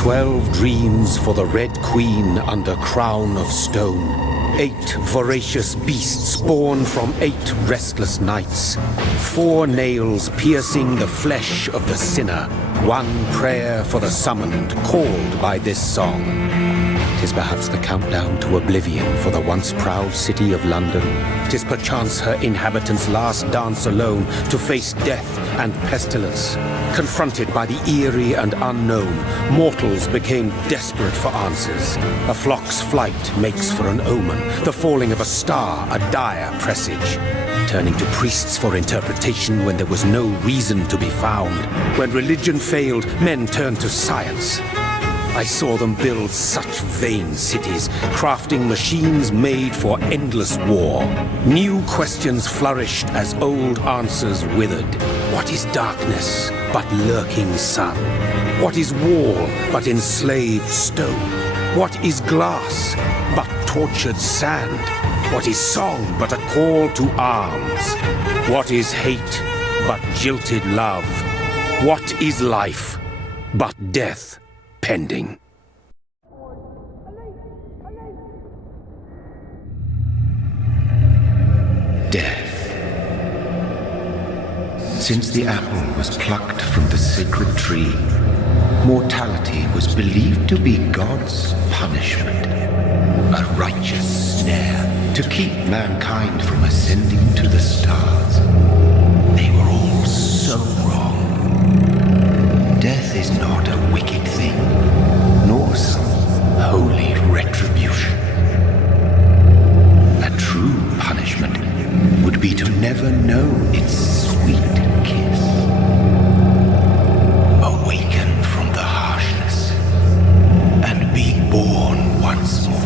12 dreams for the Red Queen under crown of stone. 8 voracious beasts born from 8 restless nights. 4 nails piercing the flesh of the sinner. 1 prayer for the summoned, called by this song. 'Tis perhaps the countdown to oblivion for the once proud city of London. 'Tis perchance her inhabitants' last dance alone to face death and pestilence. Confronted by the eerie and unknown, mortals became desperate for answers. A flock's flight makes for an omen, the falling of a star a dire presage. Turning to priests for interpretation when there was no reason to be found. When religion failed, men turned to science. I saw them build such vain cities, crafting machines made for endless war. New questions flourished as old answers withered. What is darkness but lurking sun? What is wall but enslaved stone? What is glass but tortured sand? What is song but a call to arms? What is hate but jilted love? What is life but death pending? Death. Since the apple was plucked from the sacred tree, mortality was believed to be God's punishment, a righteous snare to keep mankind from ascending to the stars. They were all so wrong. Death is not a wicked thing, nor some holy retribution. A true punishment would be to never know its sweet kiss. Awaken from the harshness and be born once more.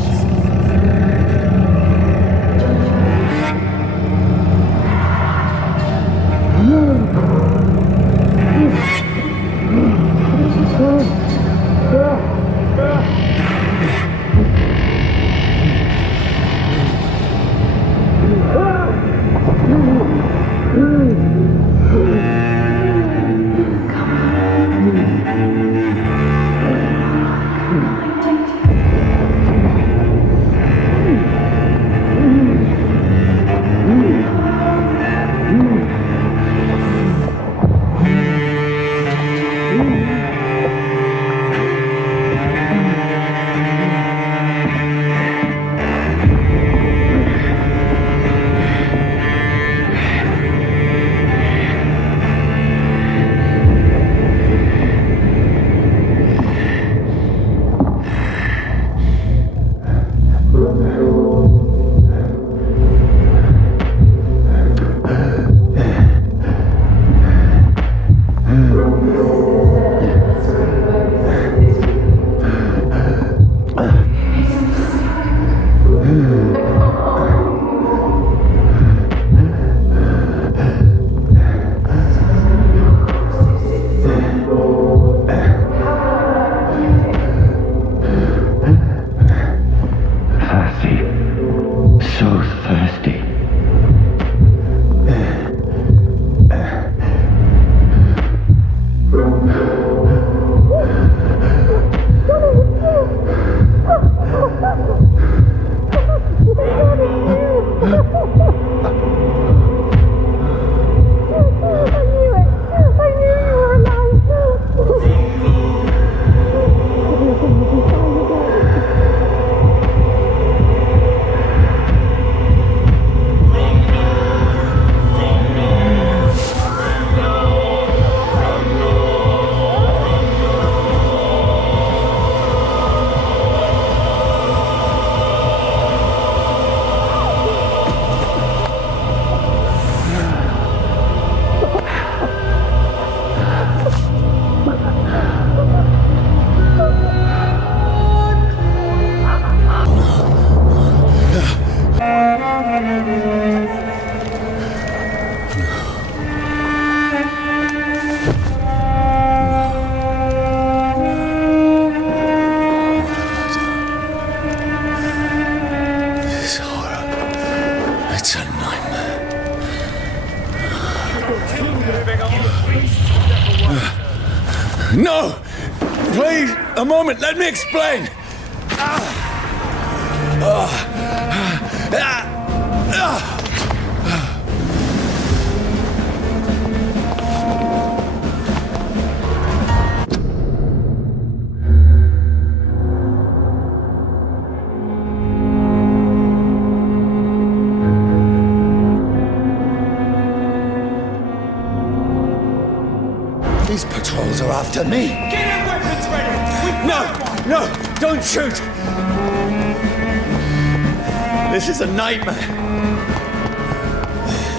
Please, a moment, let me explain. These patrols are after me. Get your weapons ready! No, don't shoot. This is a nightmare.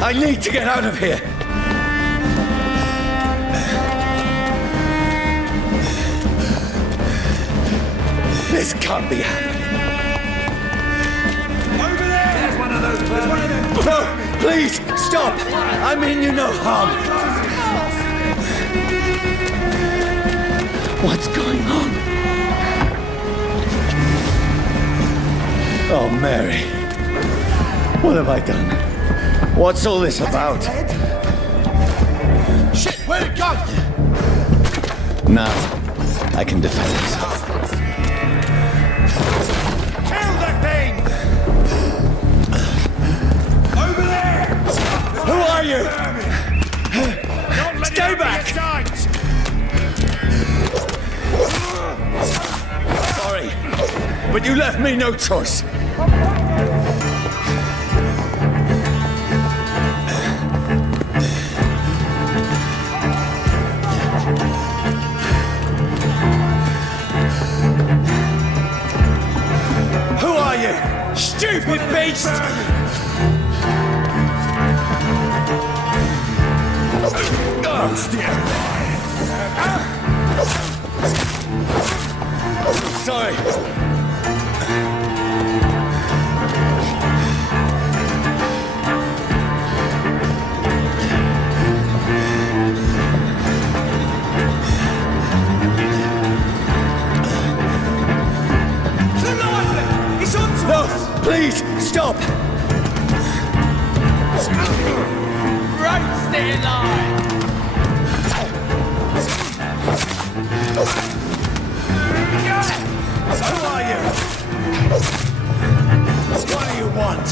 I need to get out of here. This can't be happening. Over there! There's one of those. There's one of them. No, please, stop. I mean you no harm. What's going on? Oh, Mary. What have I done? What's all this about? Shit, where'd it go? Now, I can defend myself. Kill that thing! Over there! Who are you? Don't let Stay it back! be attacked. Sorry, but you left me no choice. Who are you? Stupid beast! Sorry. He's on to No, us! please, stop! Right, stay alive! Who are you? What do you want?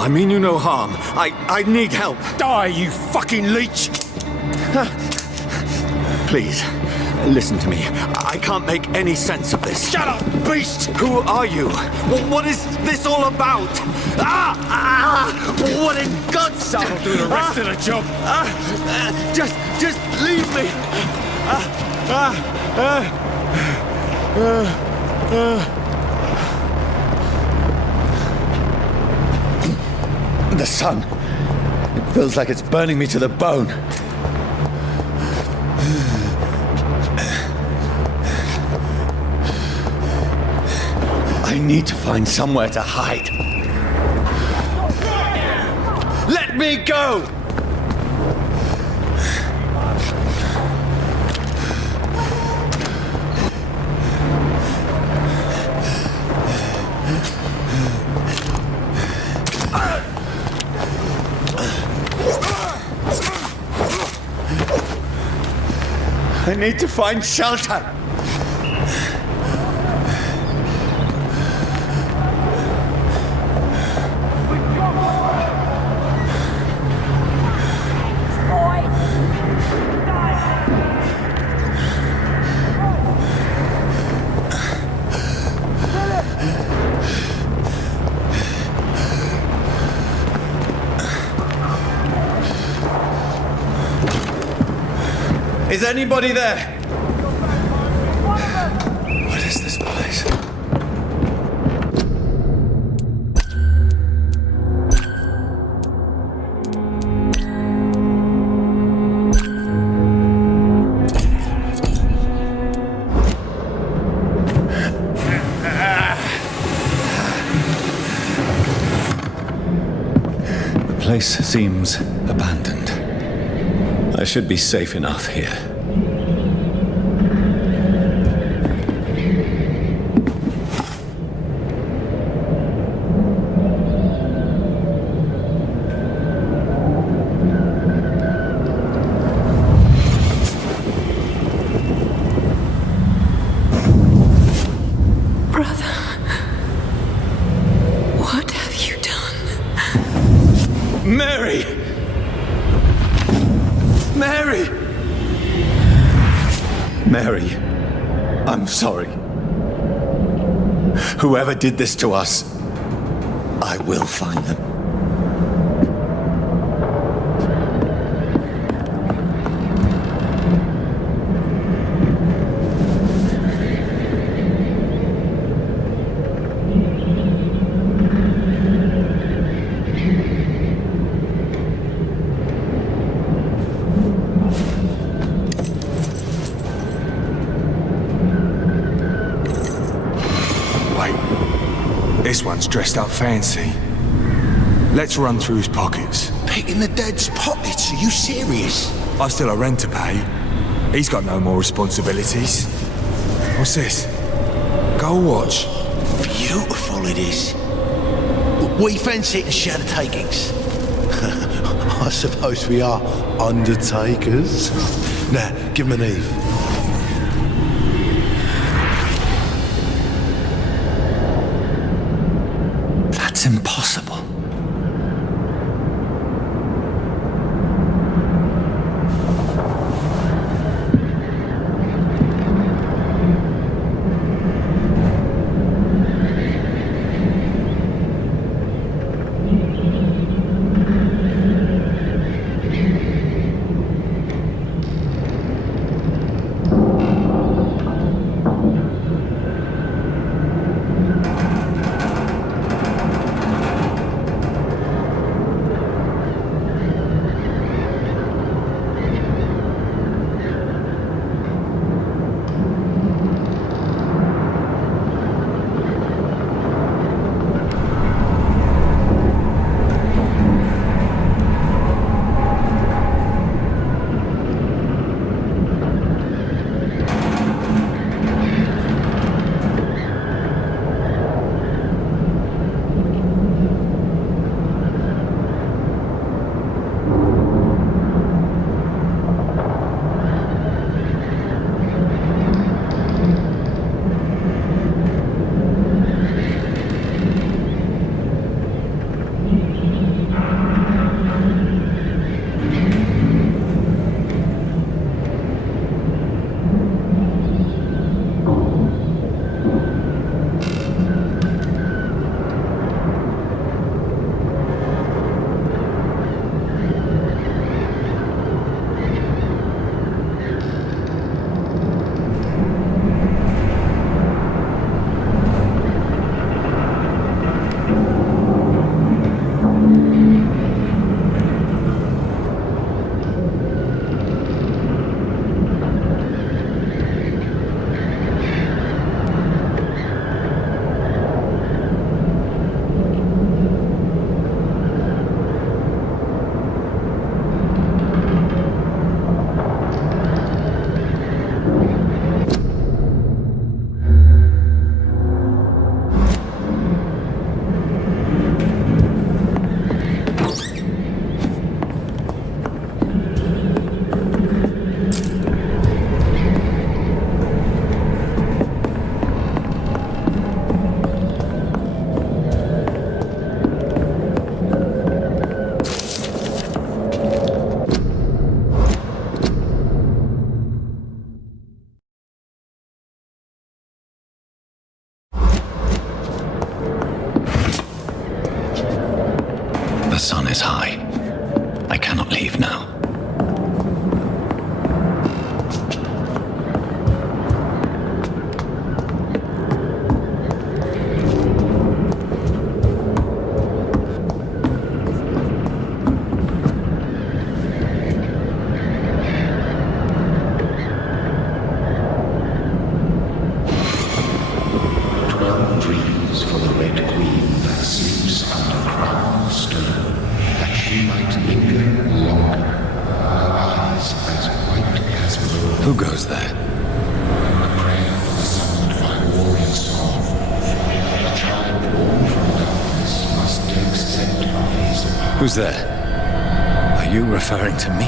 I mean you no harm. I need help. Die, you fucking leech! Please, listen to me. I can't make any sense of this. Shut up, beast! Who are you? What is this all about? What in God's name? That'll do the rest of the job. Just leave me. The sun. It feels like it's burning me to the bone. I need to find somewhere to hide. Let me go! I need to find shelter. Is anybody there? What is this place? The place seems a abandoned. I should be safe enough here. Mary! Mary! Mary, I'm sorry. Whoever did this to us, I will find them. This one's dressed up fancy. Let's run through his pockets. Picking the dead's pockets? Are you serious? I've still a rent to pay. He's got no more responsibilities. What's this? Gold watch. Beautiful it is. We fancy it and share the takings. I suppose we are undertakers. Now, give him an Eve. That's impossible. The sun is high. I cannot leave now. Sleeps under crown of stone, that she might linger long Who goes there? A prayer summoned by warrior song. A child born from darkness must take scent of his path. Who's there? Are you referring to me?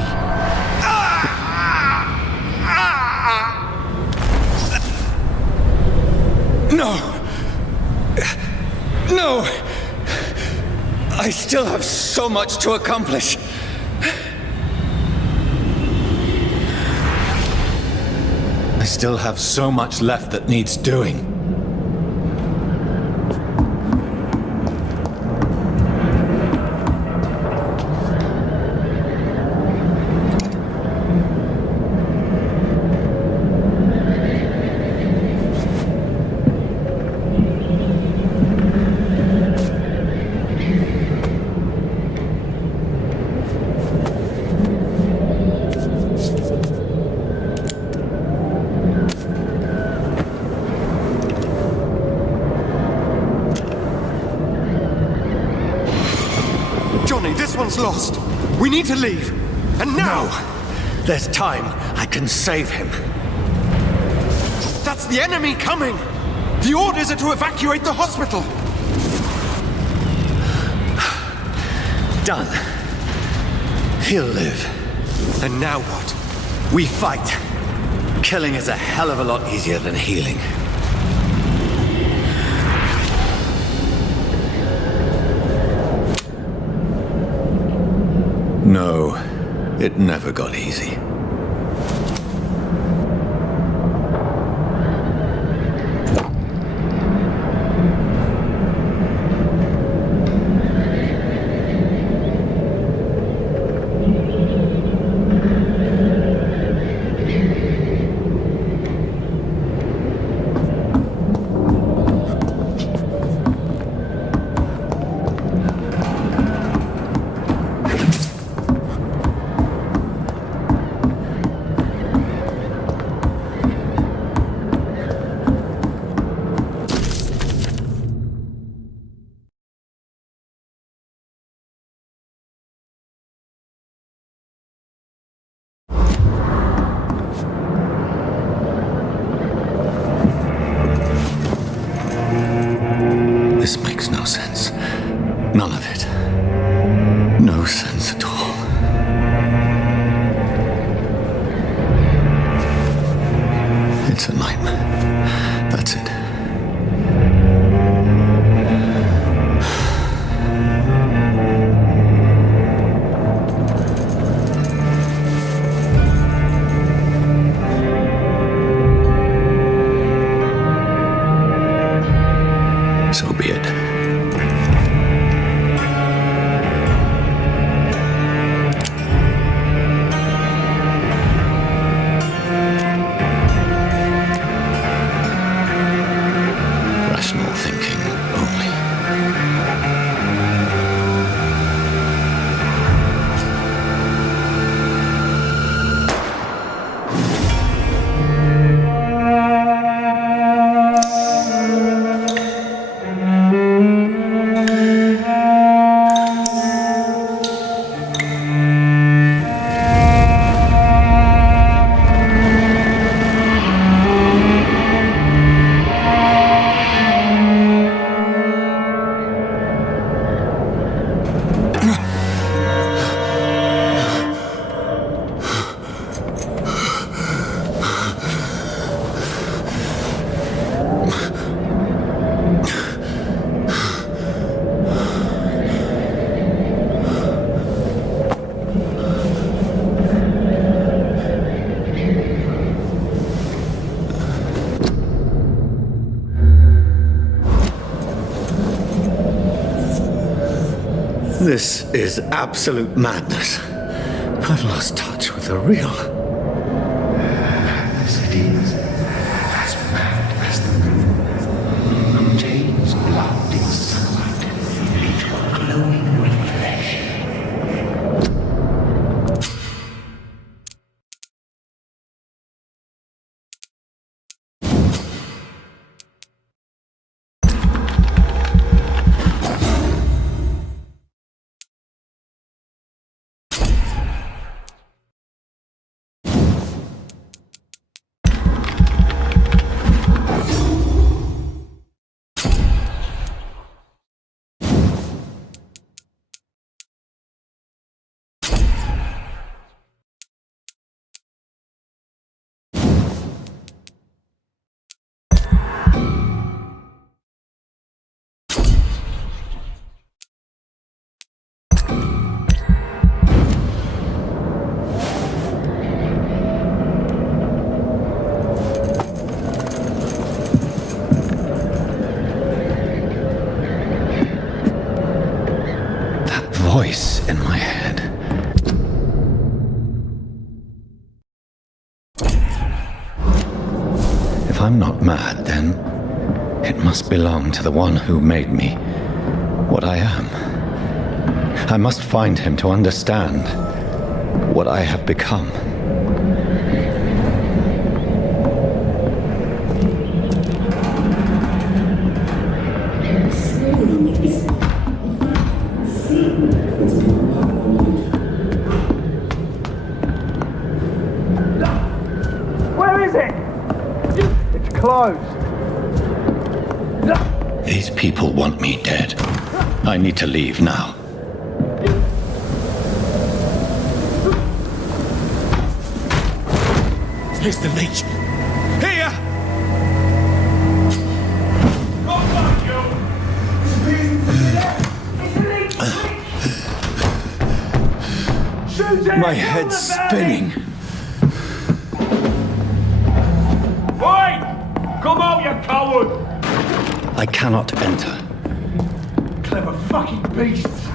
No! No! I still have so much to accomplish. I still have so much left that needs doing. This one's lost. We need to leave. And now! No! There's time. I can save him. That's the enemy coming! The orders are to evacuate the hospital! Done. He'll live. And now what? We fight. Killing is a hell of a lot easier than healing. No, it never got easy. This makes no sense. None of it. No sense at all. It's a nightmare. That's it. So be it. Rational thinking only. This is absolute madness. I've lost touch with the real. Madness it is, as mad as the moon. James blood in sunlight, into a glowing reflection. If I'm not mad, then it must belong to the one who made me what I am. I must find him to understand what I have become. Where is it? It's closed. These people want me dead. I need to leave now. Here's the leech. Here! My head's spinning. Oi! Come out, you coward! I cannot enter. Clever fucking beasts!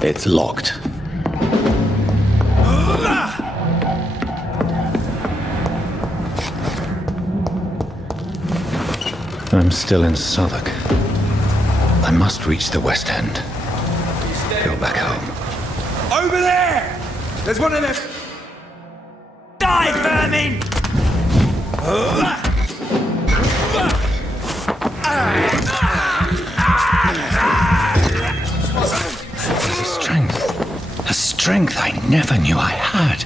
It's locked. I'm still in Southwark. I must reach the West End. Go back home. Over there! There's one of them. Die, vermin! A strength I never knew I had.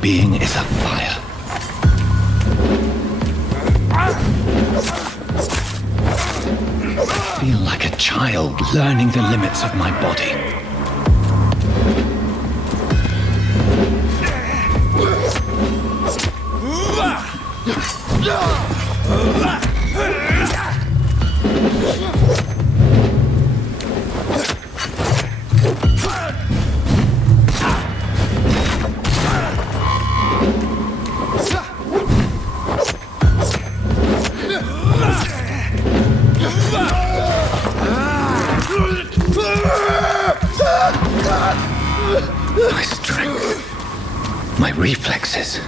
Being is a fire. I feel like a child learning the limits of my body. My strength, my reflexes.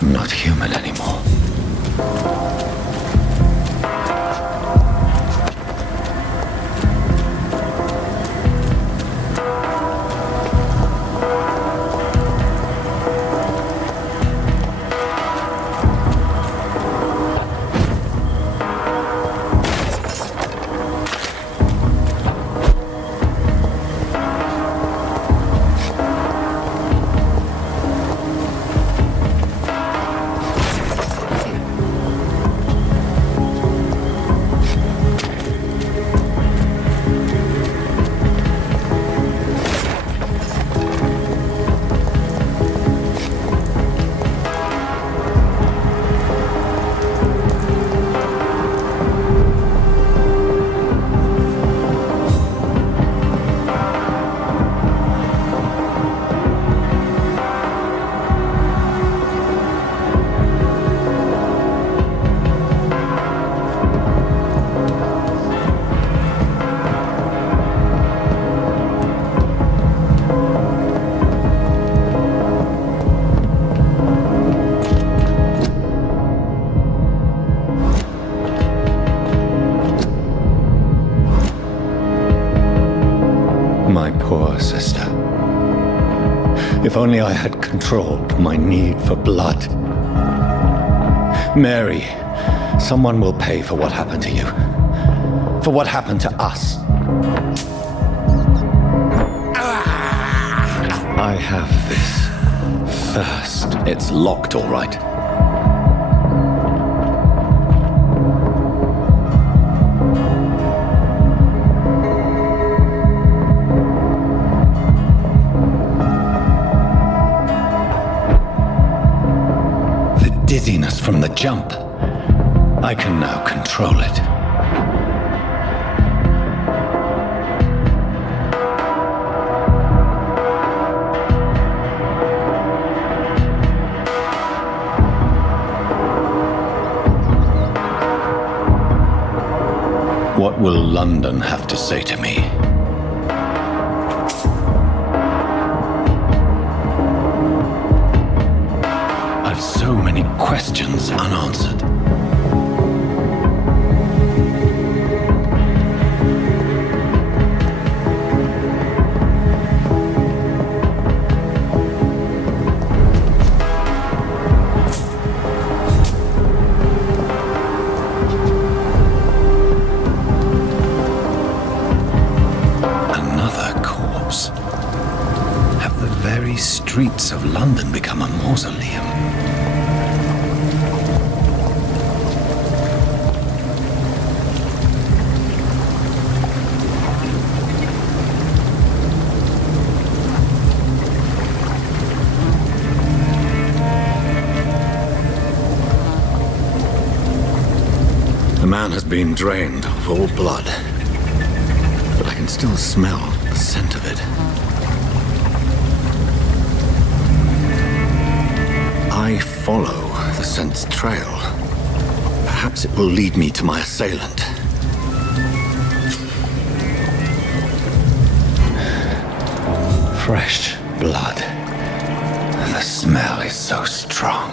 I'm not human anymore. My poor sister. If only I had controlled my need for blood. Mary, someone will pay for what happened to you. For what happened to us. I have this thirst. It's locked, all right. The dizziness from the jump. I can now control it. What will London have to say to me? I've so many questions unanswered. Streets of London become a mausoleum. The man has been drained of all blood, but I can still smell the scent of it. I follow the scent's trail. Perhaps it will lead me to my assailant. Fresh blood. The smell is so strong.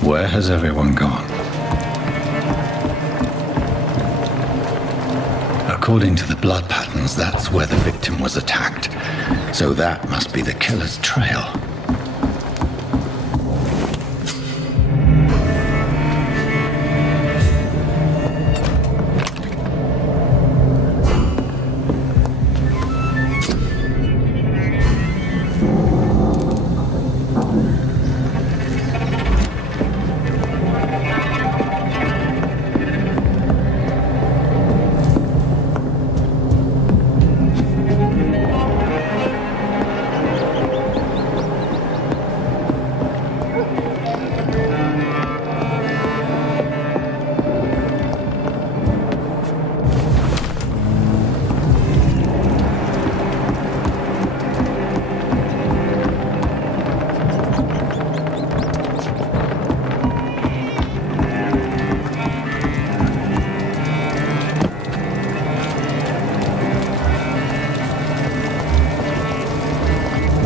Where has everyone gone? According to the blood patterns, that's where the victim was attacked. So that must be the killer's trail.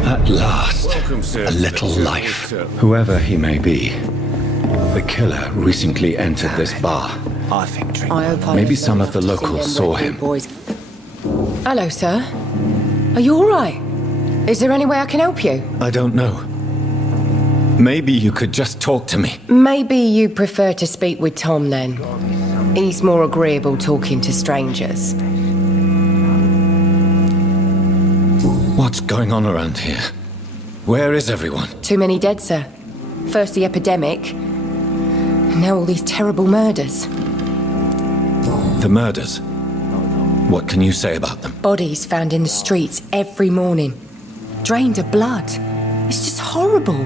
At last, a little life. Whoever he may be, the killer recently entered this bar. I think drink. Maybe some of the locals saw him. Hello, sir. Are you all right? Is there any way I can help you? I don't know. Maybe you could just talk to me. Maybe you prefer to speak with Tom, then. He's more agreeable talking to strangers. What's going on around here? Where is everyone? Too many dead, sir. First the epidemic, now all these terrible murders. The murders? What can you say about them? Bodies found in the streets every morning. Drained of blood. It's just horrible.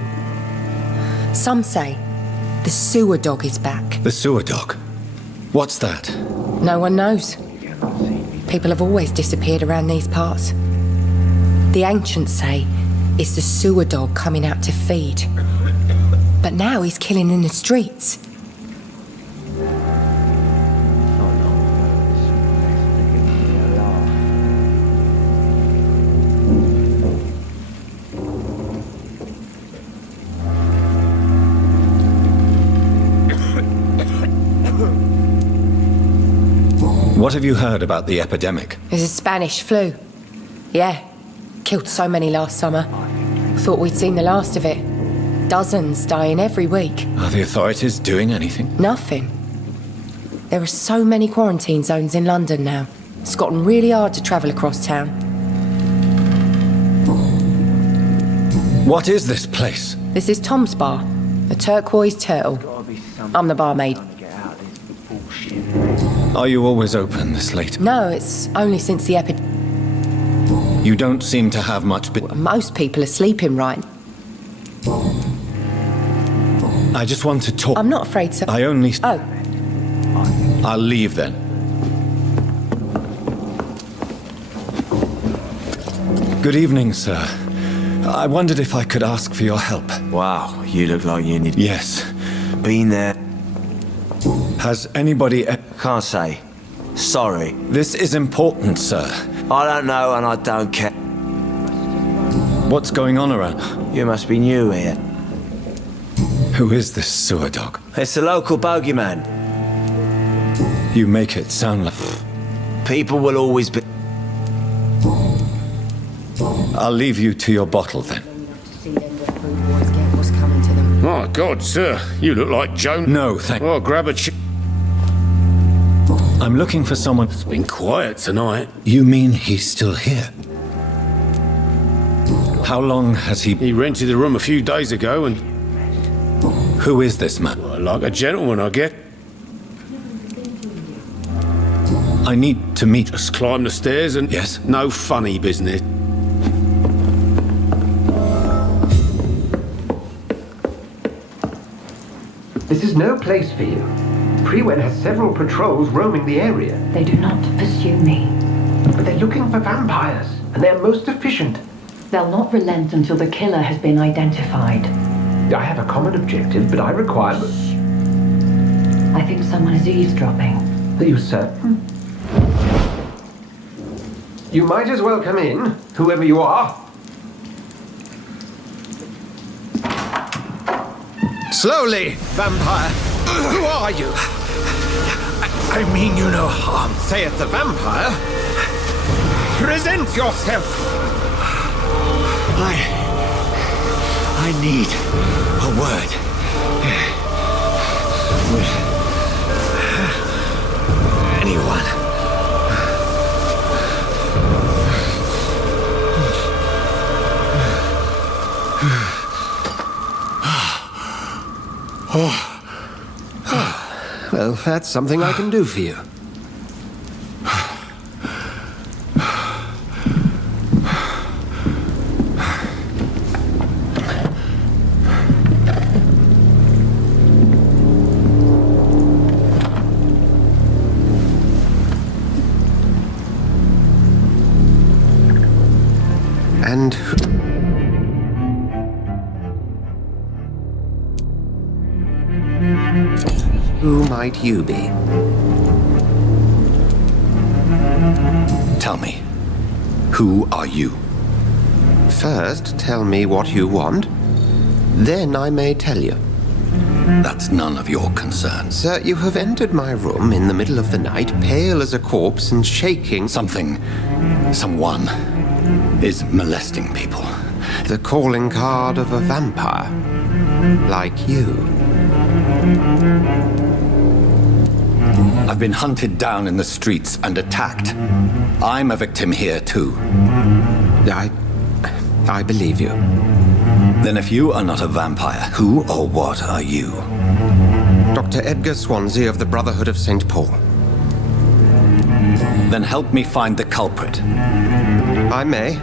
Some say the sewer dog is back. The sewer dog? What's that? No one knows. People have always disappeared around these parts. The ancients say it's the sewer dog coming out to feed. But now he's killing in the streets. What have you heard about the epidemic? There's a Spanish flu. Yeah. Killed so many last summer. Thought we'd seen the last of it. Dozens dying every week. Are the authorities doing anything? Nothing. There are so many quarantine zones in London now. It's gotten really hard to travel across town. What is this place? This is Tom's bar, the Turquoise Turtle. I'm the barmaid. Are you always open this late? No, it's only since the epidemic. You don't seem to have much Most people are sleeping right. I just want to talk. I'm not afraid to. I only... Oh, I'll leave then. Good evening, sir. I wondered if I could ask for your help. Wow, you look like you need... Yes. Been there. Has anybody... Can't say. Sorry. This is important, sir. I don't know and I don't care. What's going on around? You must be new here. Who is this sewer dog? It's the local bogeyman. You make it sound like... People will always be... I'll leave you to your bottle then. My God, sir, you look like Joan. No, thank... Oh, grab a I'm looking for someone... It's been quiet tonight. You mean he's still here? How long has he... He rented the room a few days ago and... Who is this man? Well, like a gentleman, I guess. I need to meet... Just climb the stairs and... Yes? No funny business. This is no place for you. Prewen has several patrols roaming the area. They do not pursue me. But they're looking for vampires, and they're most efficient. They'll not relent until the killer has been identified. I have a common objective, but I require... I think someone is eavesdropping. Are you certain? You might as well come in, whoever you are. Slowly, vampire. Who are you? I mean you no harm. Saith the vampire. Present yourself. I need a word. With anyone. Well, that's something I can do for you. And... who might you be? Tell me, who are you? First, tell me what you want. Then I may tell you. That's none of your concern. Sir, you have entered my room in the middle of the night, pale as a corpse and shaking. Someone is molesting people. The calling card of a vampire. Like you. I've been hunted down in the streets and attacked. I'm a victim here, too. I believe you. Then if you are not a vampire, who or what are you? Dokter Edgar Swansea of the Brotherhood of St. Paul. Then help me find the culprit. I may.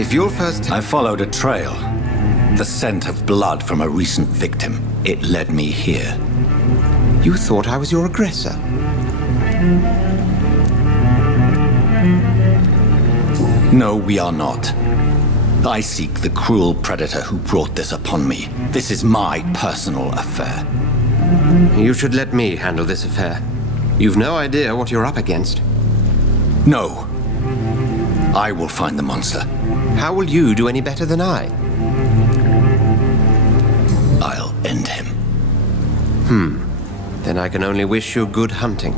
If you'll first... I followed a trail. The scent of blood from a recent victim. It led me here. You thought I was your aggressor? No, we are not. I seek the cruel predator who brought this upon me. This is my personal affair. You should let me handle this affair. You've no idea what you're up against. No. I will find the monster. How will you do any better than I? I'll end him. Then I can only wish you good hunting.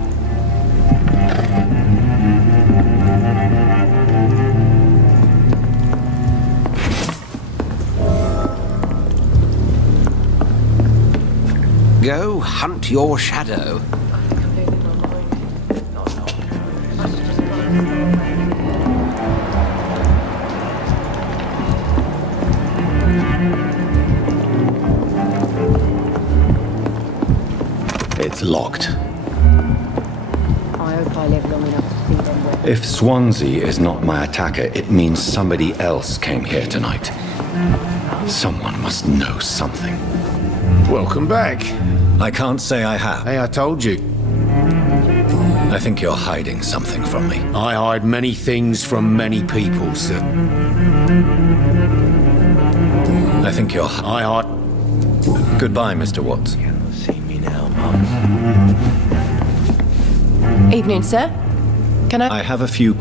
Go hunt your shadow. It's locked. I hope I live long enough to see them work. If Swansea is not my attacker, it means somebody else came here tonight. Someone must know something. Welcome back. I can't say I have. Hey, I told you. I think you're hiding something from me. I hide many things from many people, sir. I think you're... I hide... Goodbye, Mr. Watts. See me now, Mum. Evening, sir. Can I... I have a few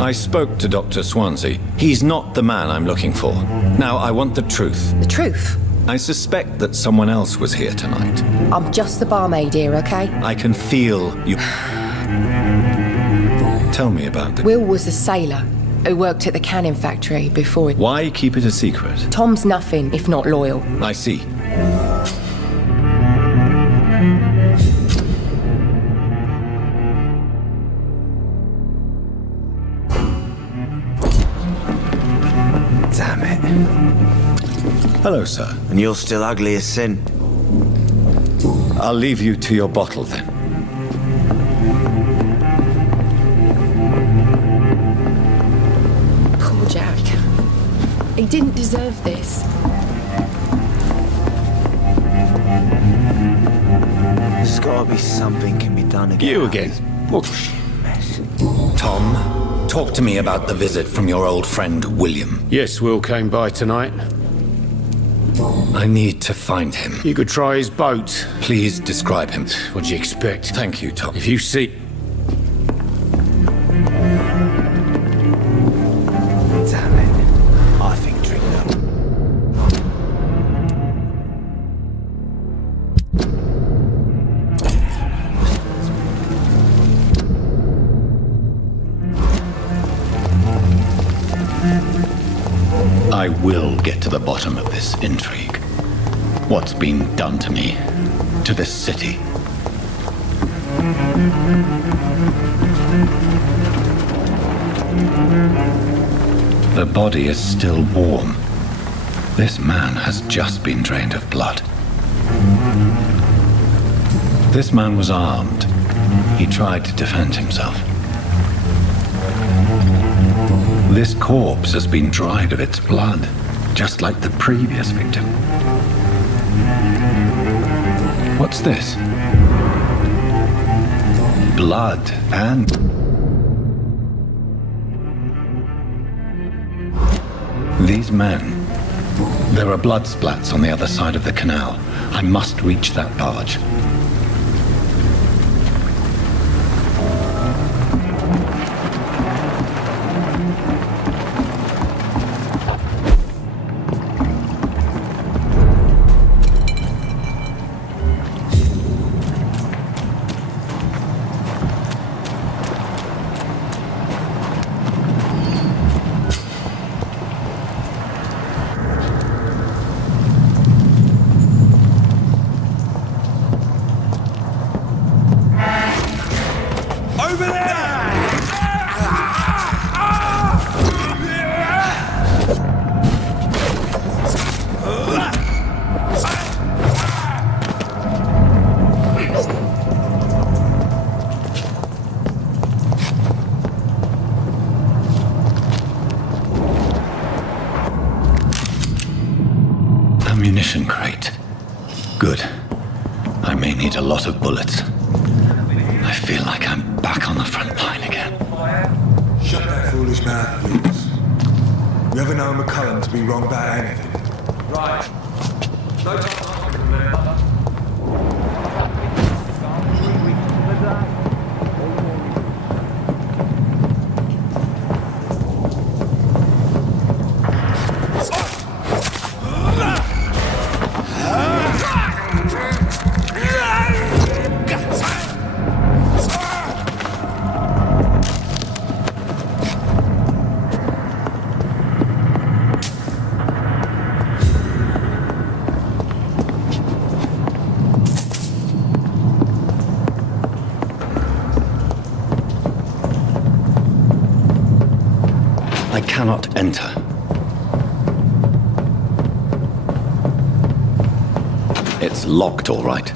I spoke to Dr. Swansea. He's not the man I'm looking for. Now, I want the truth. The truth? I suspect that someone else was here tonight. I'm just the barmaid here, okay? I can feel you... Tell me about it. Will was a sailor who worked at the canning factory before it... Why keep it a secret? Tom's nothing if not loyal. I see. Damn it. Hello, sir. And you're still ugly as sin. I'll leave you to your bottle, then. Poor Jack. He didn't deserve this. There's gotta be something can be done again. You again. What? Tom, talk to me about the visit from your old friend, William. Yes, Will came by tonight. I need to find him. You could try his boat. Please describe him. What'd you expect? Thank you, Tom. If you see... Damn it. I think drink that. I will get to the bottom of this intrigue. What's been done to me, to this city. The body is still warm. This man has just been drained of blood. This man was armed. He tried to defend himself. This corpse has been dried of its blood, just like the previous victim. What's this? Blood and... These men. There are blood splats on the other side of the canal. I must reach that barge. Ammunition crate. Good. I may need a lot of bullets. I feel like I'm back on the front line again. Shut that foolish mouth, please. You ever known McCullum to be wrong about anything? Right. No time to remember. cannot enter. It's locked, all right.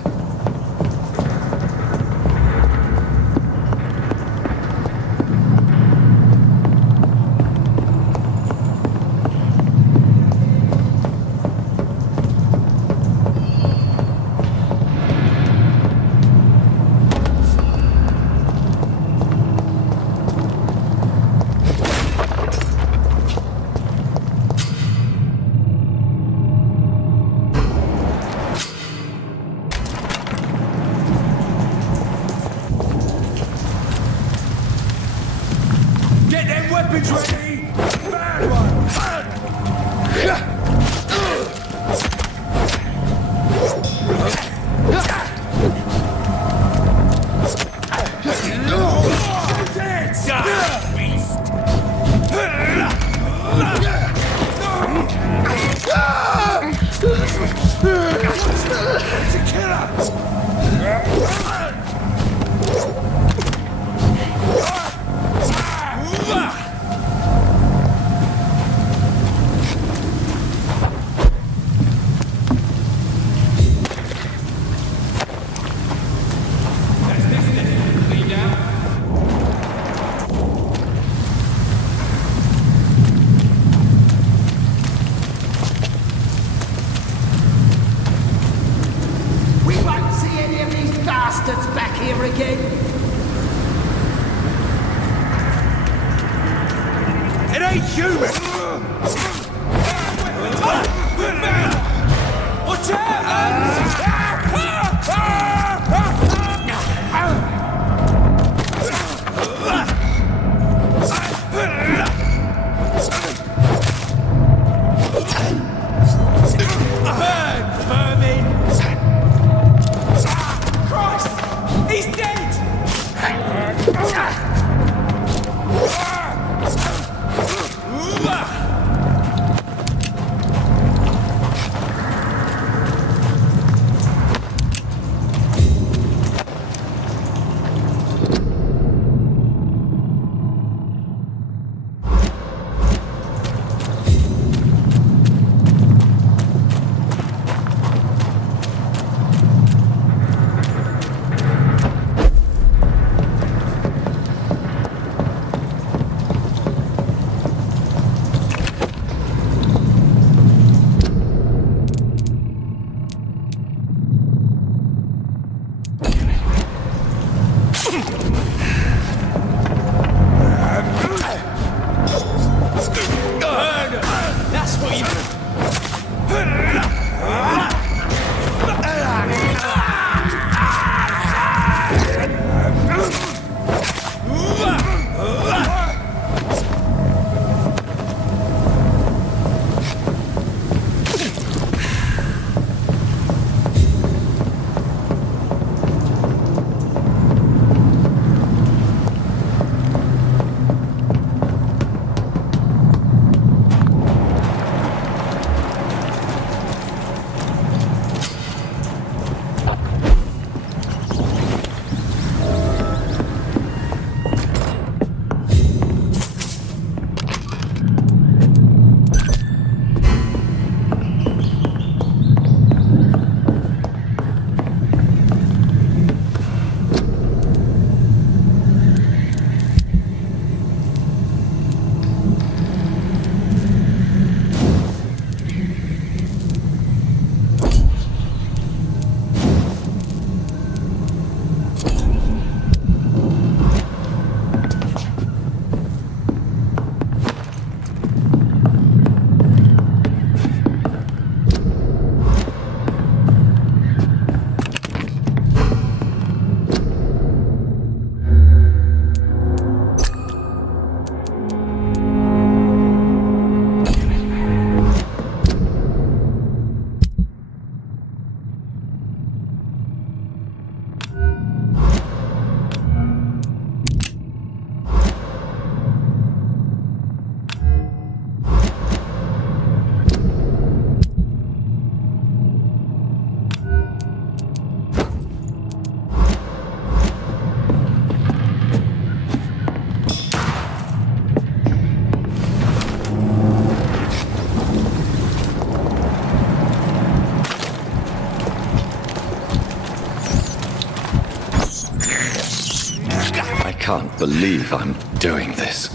can't believe I'm doing this.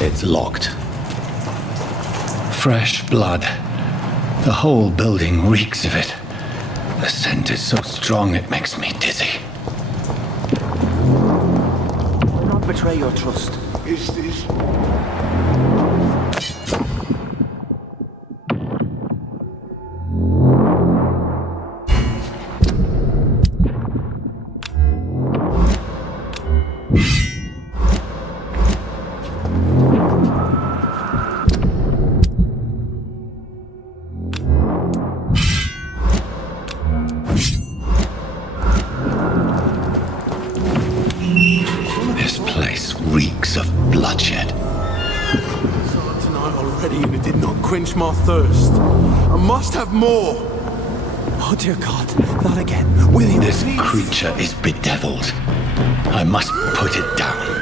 It's locked. Fresh blood. The whole building reeks of it. The scent is so strong it makes me dizzy. Do not betray your trust. Is this... This place reeks of bloodshed. Tonight already and it did not quench my thirst. I must have more. Oh, dear God, not again. William, This please. creature is bedeviled. I must put it down.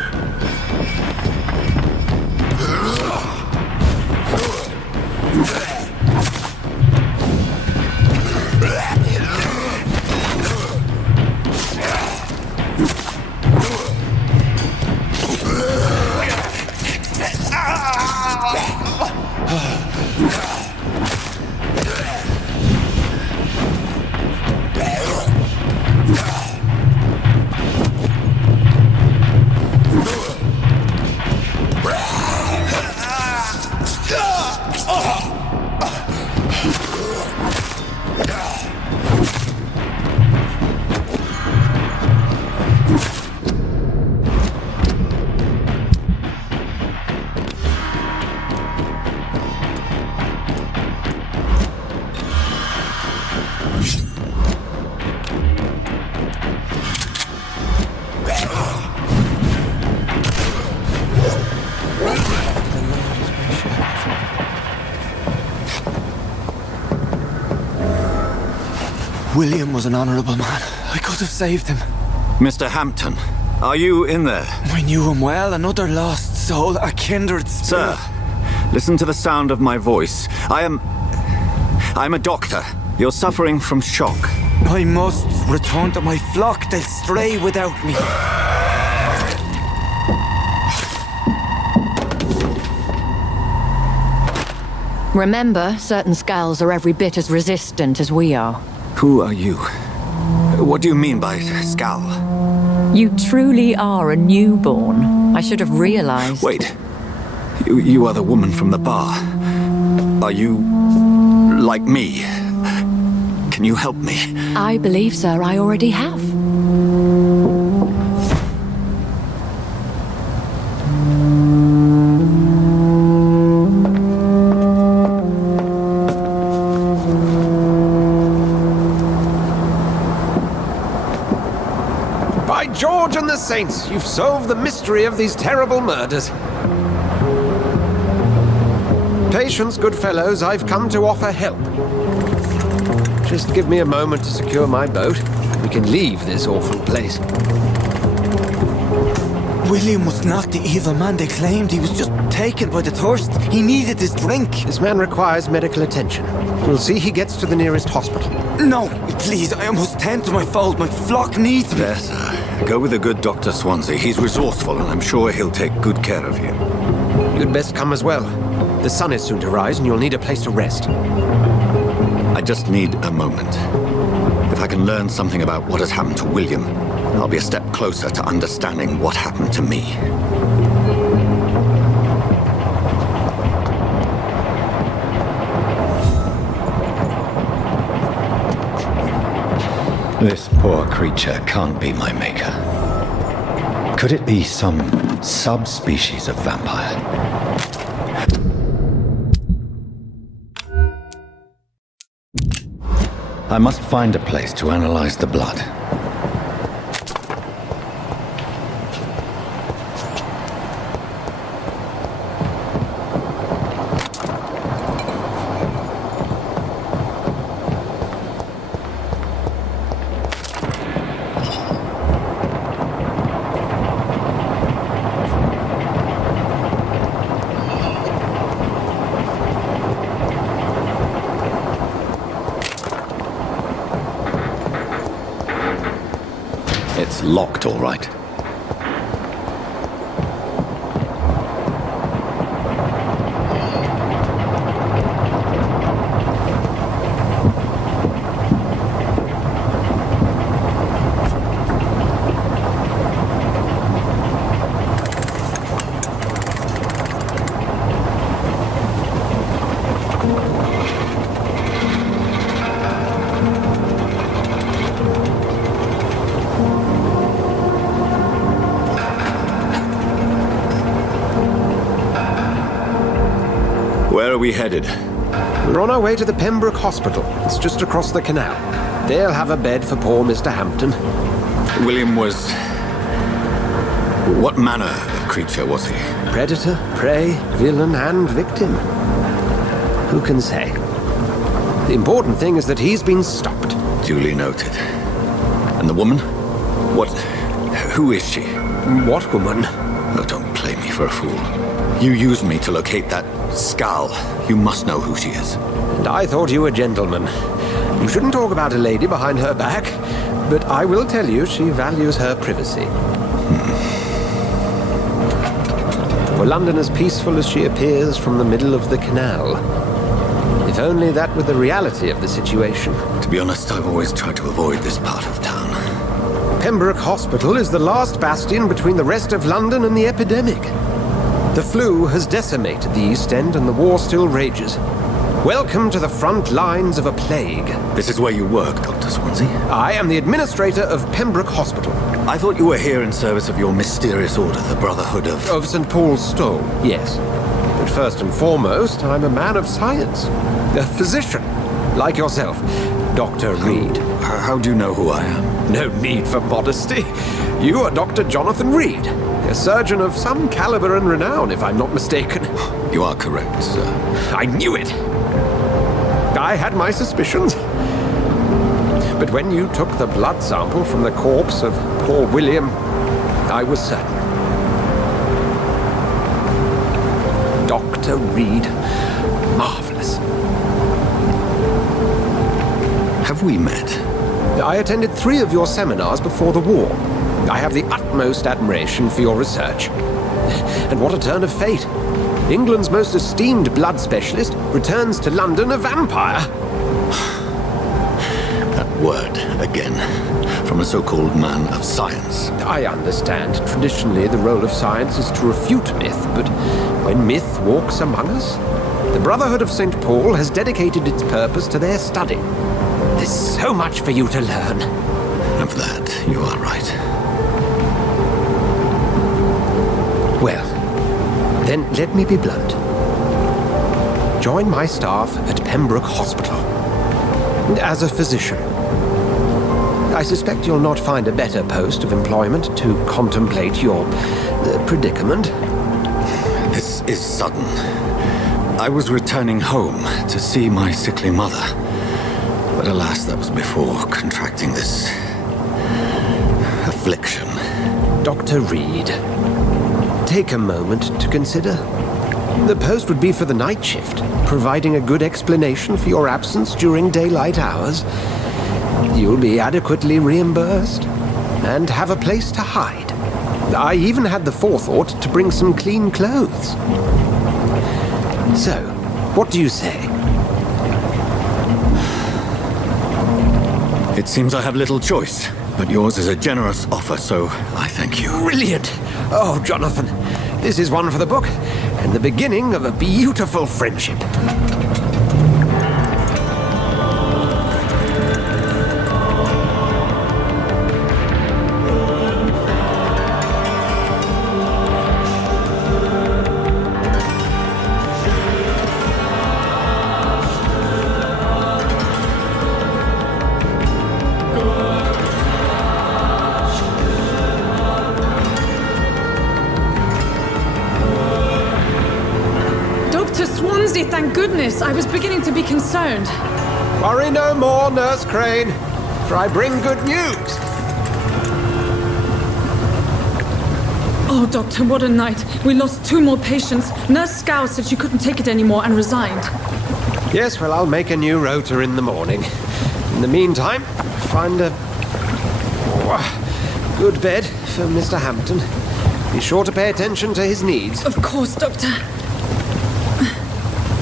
William was an honourable man. I could have saved him. Mr. Hampton, are you in there? I knew him well, another lost soul, a kindred spirit. Sir, listen to the sound of my voice. I'm a doctor. You're suffering from shock. I must return to my flock. They'll stray without me. Remember, certain skulls are every bit as resistant as we are. Who are you? What do you mean by skull? You truly are a newborn. I should have realized. Wait. You are the woman from the bar. Are you... like me? Can you help me? I believe, sir, I already have. By George and the Saints, you've solved the mystery of these terrible murders. Patience, good fellows, I've come to offer help. Just give me a moment to secure my boat. We can leave this awful place. William was not the evil man they claimed. He was just taken by the thirst. He needed his drink. This man requires medical attention. We'll see he gets to the nearest hospital. No, please, I must tend to my fold. My flock needs me. There, sir. Go with the good Dr. Swansea. He's resourceful, and I'm sure he'll take good care of you. You'd best come as well. The sun is soon to rise, and you'll need a place to rest. I just need a moment. If I can learn something about what has happened to William, I'll be a step closer to understanding what happened to me. This poor creature can't be my maker. Could it be some subspecies of vampire? I must find a place to analyze the blood. locked, all right. Where are we headed? We're on our way to the Pembroke Hospital. It's just across the canal. They'll have a bed for poor Mr. Hampton. William was... What manner of creature was he? Predator, prey, villain, and victim. Who can say? The important thing is that he's been stopped. Duly noted. And the woman? What... Who is she? What woman? Oh, don't play me for a fool. You used me to locate that skull. You must know who she is. And I thought you a gentleman. You shouldn't talk about a lady behind her back, but I will tell you she values her privacy. For London as peaceful as she appears from the middle of the canal. If only that were the reality of the situation. To be honest, I've always tried to avoid this part of town. Pembroke Hospital is the last bastion between the rest of London and the epidemic. The flu has decimated the East End and the war still rages. Welcome to the front lines of a plague. This is where you work, Dr. Swansea? I am the administrator of Pembroke Hospital. I thought you were here in service of your mysterious order, the Brotherhood of... Of St. Paul's Stole, yes. But first and foremost, I'm a man of science. A physician, like yourself, Dr. Reid. How do you know who I am? No need for modesty. You are Dr. Jonathan Reid, a surgeon of some caliber and renown, if I'm not mistaken. You are correct, sir. I knew it! I had my suspicions. But when you took the blood sample from the corpse of poor William, I was certain. Dr. Reid. Marvelous. Have we met? I attended 3 of your seminars before the war. I have the utmost admiration for your research. And what a turn of fate. England's most esteemed blood specialist returns to London a vampire. That word, again, from a so-called man of science. I understand. Traditionally, the role of science is to refute myth, but when myth walks among us, the Brotherhood of St. Paul has dedicated its purpose to their study. There's so much for you to learn. Of that, you are right. Well, then let me be blunt. Join my staff at Pembroke Hospital. As a physician. I suspect you'll not find a better post of employment to contemplate your predicament. This is sudden. I was returning home to see my sickly mother. But alas, that was before contracting this... affliction. Dr. Reid, take a moment to consider. The post would be for the night shift, providing a good explanation for your absence during daylight hours. You'll be adequately reimbursed and have a place to hide. I even had the forethought to bring some clean clothes. So, what do you say? It seems I have little choice, but yours is a generous offer, so I thank you. Brilliant! Oh, Jonathan, this is one for the book, and the beginning of a beautiful friendship. Thank goodness. I was beginning to be concerned. Worry no more, Nurse Crane, for I bring good news. Oh, Doctor, what a night. We lost 2 more patients. Nurse Scow said she couldn't take it anymore and resigned. Yes, well, I'll make a new rota in the morning. In the meantime, find a good bed for Mr. Hampton. Be sure to pay attention to his needs. Of course, Doctor.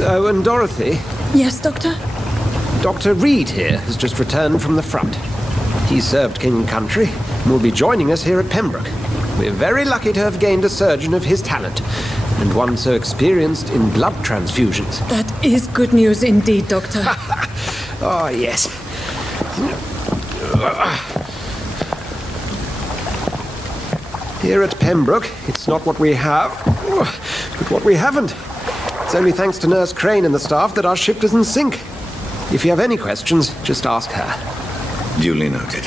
Oh, and Dorothy? Yes, Doctor? Dr. Reid here has just returned from the front. He served King and Country and will be joining us here at Pembroke. We're very lucky to have gained a surgeon of his talent, and one so experienced in blood transfusions. That is good news indeed, Doctor. Oh, yes. Here at Pembroke, it's not what we have, but what we haven't. It's only thanks to Nurse Crane and the staff that our ship doesn't sink. If you have any questions, just ask her. Duly noted.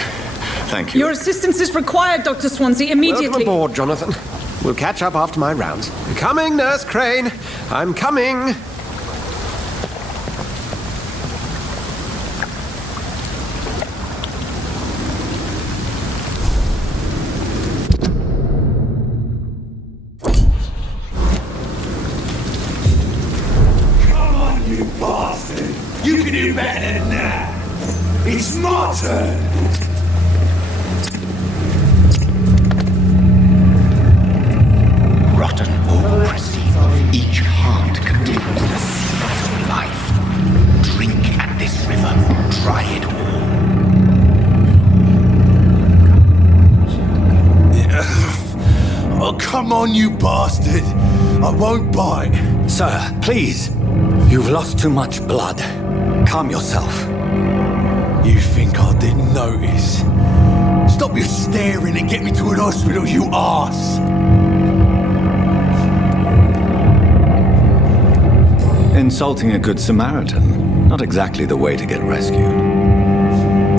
Thank you. Your assistance is required, Dr. Swansea, immediately. Welcome aboard, Jonathan. We'll catch up after my rounds. Coming, Nurse Crane. I'm coming. Come on, you bastard. You can do better than that. It's my turn. Rotten or pristine, each heart contains the secret of life. Drink at this river, try it all. Oh, come on, you bastard. I won't bite. Sir, please. You've lost too much blood. Calm yourself. You think I didn't notice? Stop your staring and get me to an hospital, you arse. Insulting a good Samaritan. Not exactly the way to get rescued.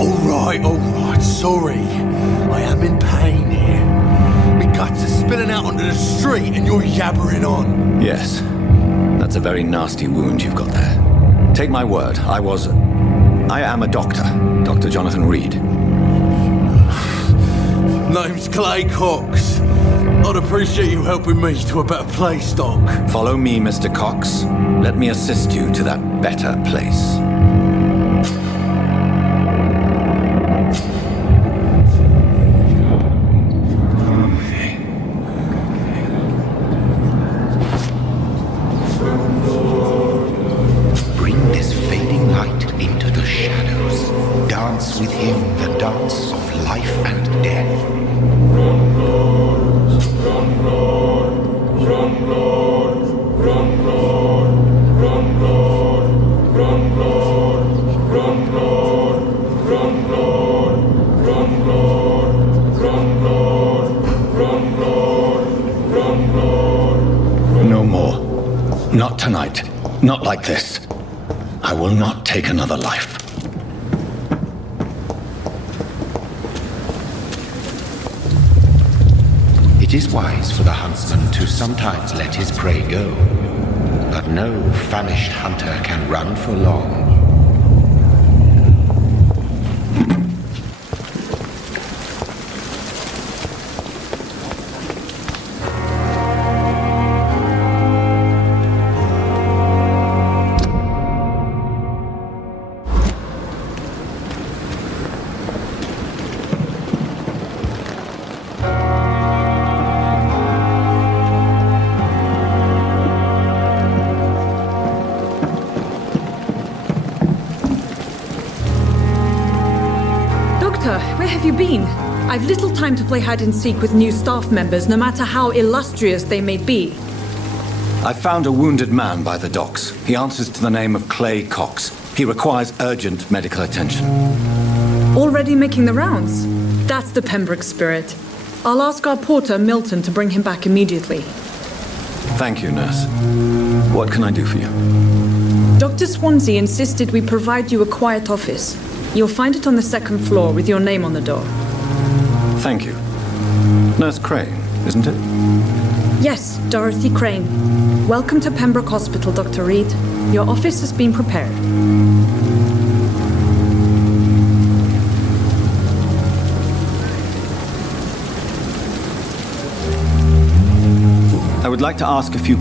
All right, sorry. I am in pain here. My guts are spilling out onto the street and you're yabbering on. Yes. That's a very nasty wound you've got there. Take my word, I am a doctor. Dokter Jonathan Reid. Name's Clay Cox. I'd appreciate you helping me to a better place, Doc. Follow me, Mr. Cox. Let me assist you to that better place. Bring this fading light into the shadows. Dance with him the dance of life and death. No more. Not tonight. Not like this. I will not take another life. It is wise for the huntsman to sometimes let his prey go, but no famished hunter can run for long. Where have you been? I've little time to play hide and seek with new staff members, no matter how illustrious they may be. I found a wounded man by the docks. He answers to the name of Clay Cox. He requires urgent medical attention. Already making the rounds? That's the Pembroke spirit. I'll ask our porter, Milton, to bring him back immediately. Thank you, nurse. What can I do for you? Dr. Swansea insisted we provide you a quiet office. You'll find it on the second floor with your name on the door. Thank you. Nurse Crane, isn't it? Yes, Dorothy Crane. Welcome to Pembroke Hospital, Dr. Reid. Your office has been prepared. I would like to ask a few...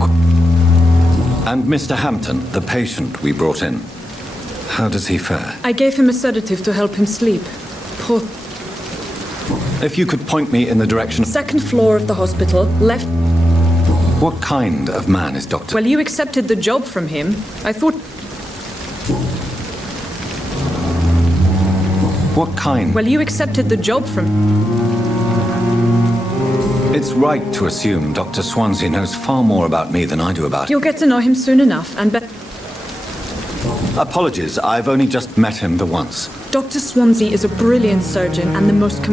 And Mr. Hampton, the patient we brought in. How does he fare? I gave him a sedative to help him sleep. Poor... If you could point me in the direction of... Second floor of the hospital, left... What kind of man is Dr. Well, you accepted the job from him. I thought... What kind? Well, you accepted the job from... It's right to assume Dr. Swansea knows far more about me than I do about him. You'll get to know him soon enough, and Apologies, I've only just met him the once. Dr. Swansea is a brilliant surgeon and the most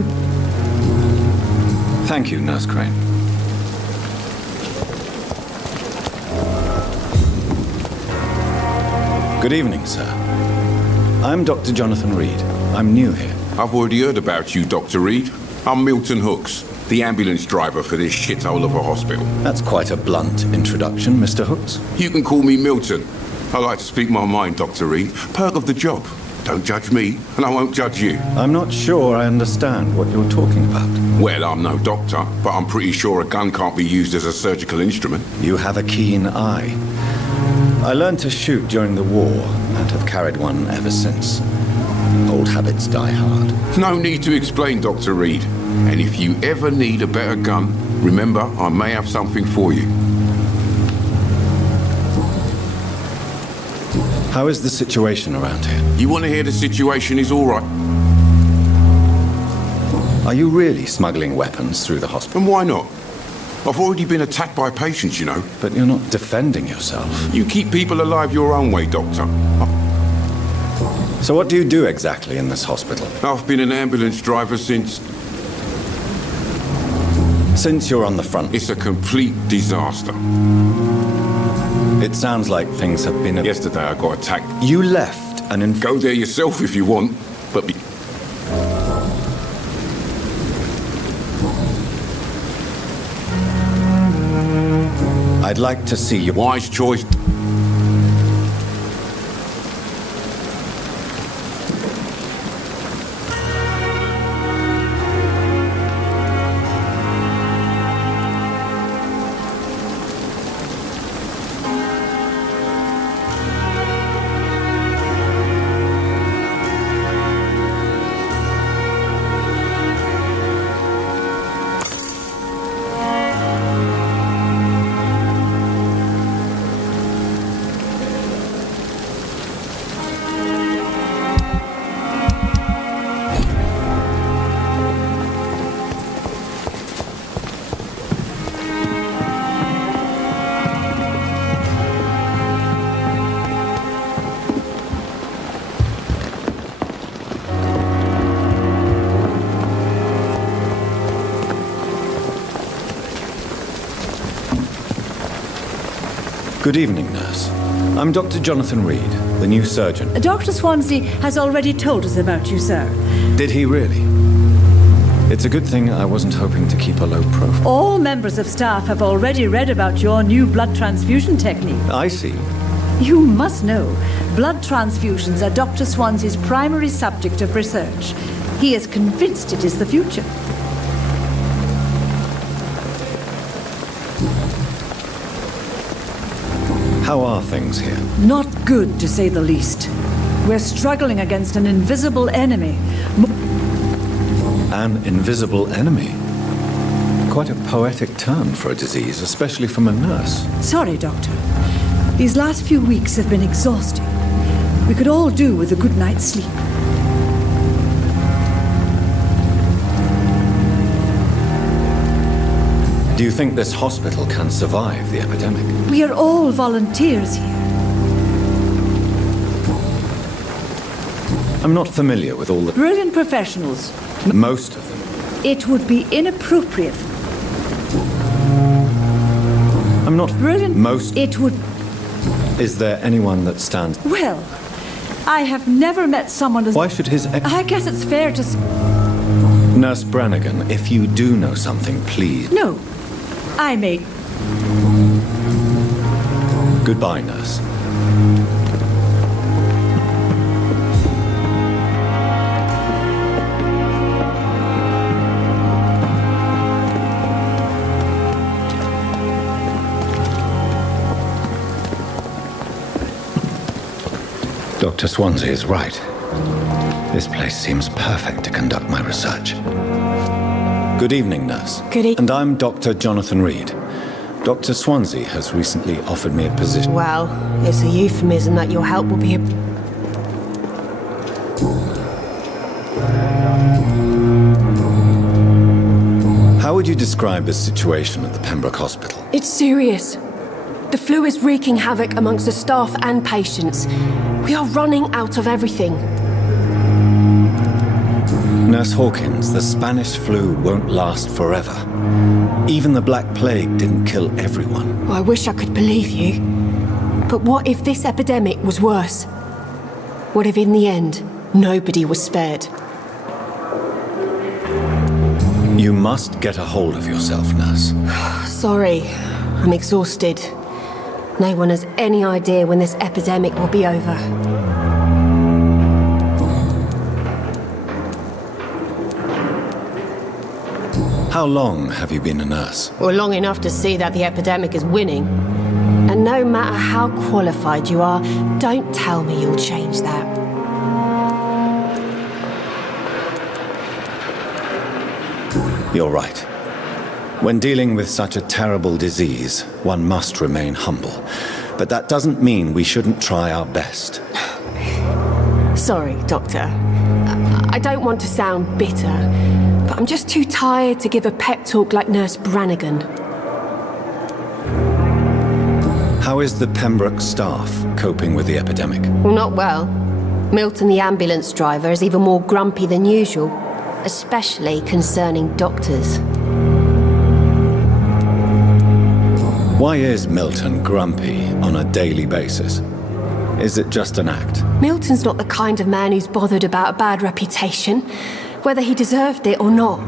Thank you, Nurse Crane. Good evening, sir. I'm Dr. Jonathan Reid. I'm new here. I've already heard about you, Dr. Reid. I'm Milton Hooks, the ambulance driver for this shithole of a hospital. That's quite a blunt introduction, Mr. Hooks. You can call me Milton. I like to speak my mind, Dr. Reid. Perk of the job. Don't judge me, and I won't judge you. I'm not sure I understand what you're talking about. Well, I'm no doctor, but I'm pretty sure a gun can't be used as a surgical instrument. You have a keen eye. I learned to shoot during the war, and have carried one ever since. Old habits die hard. No need to explain, Dr. Reid. And if you ever need a better gun, remember, I may have something for you. How is the situation around here? You want to hear the situation is all right? Are you really smuggling weapons through the hospital? And why not? I've already been attacked by patients, you know. But you're not defending yourself. You keep people alive your own way, Doctor. So what do you do exactly in this hospital? I've been an ambulance driver since you're on the front. It's a complete disaster. It sounds like things have been... Yesterday I got attacked. You left and Go there yourself if you want, but... I'd like to see your... Wise choice. Good evening, nurse. I'm Dr. Jonathan Reid, the new surgeon. Dr. Swansea has already told us about you, sir. Did he really? It's a good thing I wasn't hoping to keep a low profile. All members of staff have already read about your new blood transfusion technique. I see. You must know, blood transfusions are Dr. Swansea's primary subject of research. He is convinced it is the future. How are things here? Not good, to say the least. We're struggling against an invisible enemy. An invisible enemy? Quite a poetic term for a disease, especially from a nurse. Sorry, Doctor. These last few weeks have been exhausting. We could all do with a good night's sleep. Do you think this hospital can survive the epidemic? We are all volunteers here. I'm not familiar with all the... Brilliant professionals. Most of them. It would be inappropriate. I'm not... Brilliant. Most... It would... Is there anyone that stands... Well, I have never met someone as... Why should his... I guess it's fair to... Nurse Brannigan, if you do know something, please... No. I may... Goodbye, nurse. Dr. Swansea is right. This place seems perfect to conduct my research. Good evening, nurse. Good evening. And I'm Dr. Jonathan Reid. Dr. Swansea has recently offered me a position. Well, it's a euphemism that your help will be How would you describe the situation at the Pembroke Hospital? It's serious. The flu is wreaking havoc amongst the staff and patients. We are running out of everything. Nurse Hawkins, the Spanish flu won't last forever. Even the Black Plague didn't kill everyone. I wish I could believe you. But what if this epidemic was worse? What if in the end, nobody was spared? You must get a hold of yourself, nurse. Sorry, I'm exhausted. No one has any idea when this epidemic will be over. How long have you been a nurse? Well, long enough to see that the epidemic is winning. And no matter how qualified you are, don't tell me you'll change that. You're right. When dealing with such a terrible disease, one must remain humble. But that doesn't mean we shouldn't try our best. Sorry, Doctor. I don't want to sound bitter, but I'm just too tired to give a pep talk like Nurse Brannigan. How is the Pembroke staff coping with the epidemic? Well, not well. Milton, the ambulance driver, is even more grumpy than usual, especially concerning doctors. Why is Milton grumpy on a daily basis? Is it just an act? Milton's not the kind of man who's bothered about a bad reputation, whether he deserved it or not.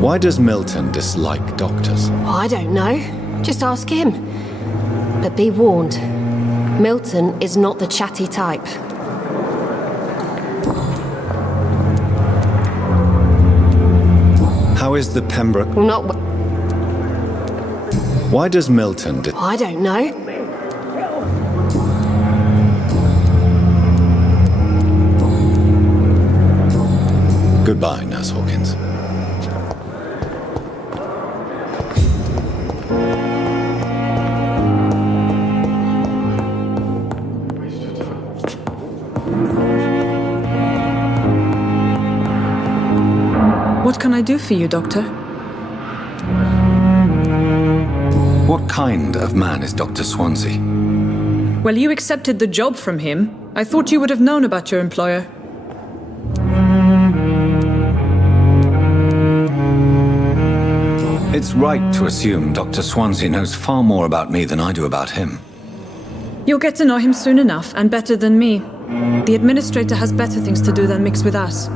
Why does Milton dislike doctors? I don't know. Just ask him. But be warned, Milton is not the chatty type. How is the Pembroke... Not... Why does Milton... I don't know. Goodbye, Nurse Hawkins. What can I do for you, Doctor? What kind of man is Dr. Swansea? Well, you accepted the job from him. I thought you would have known about your employer. It's right to assume Dr. Swansea knows far more about me than I do about him. You'll get to know him soon enough, and better than me. The administrator has better things to do than mix with us.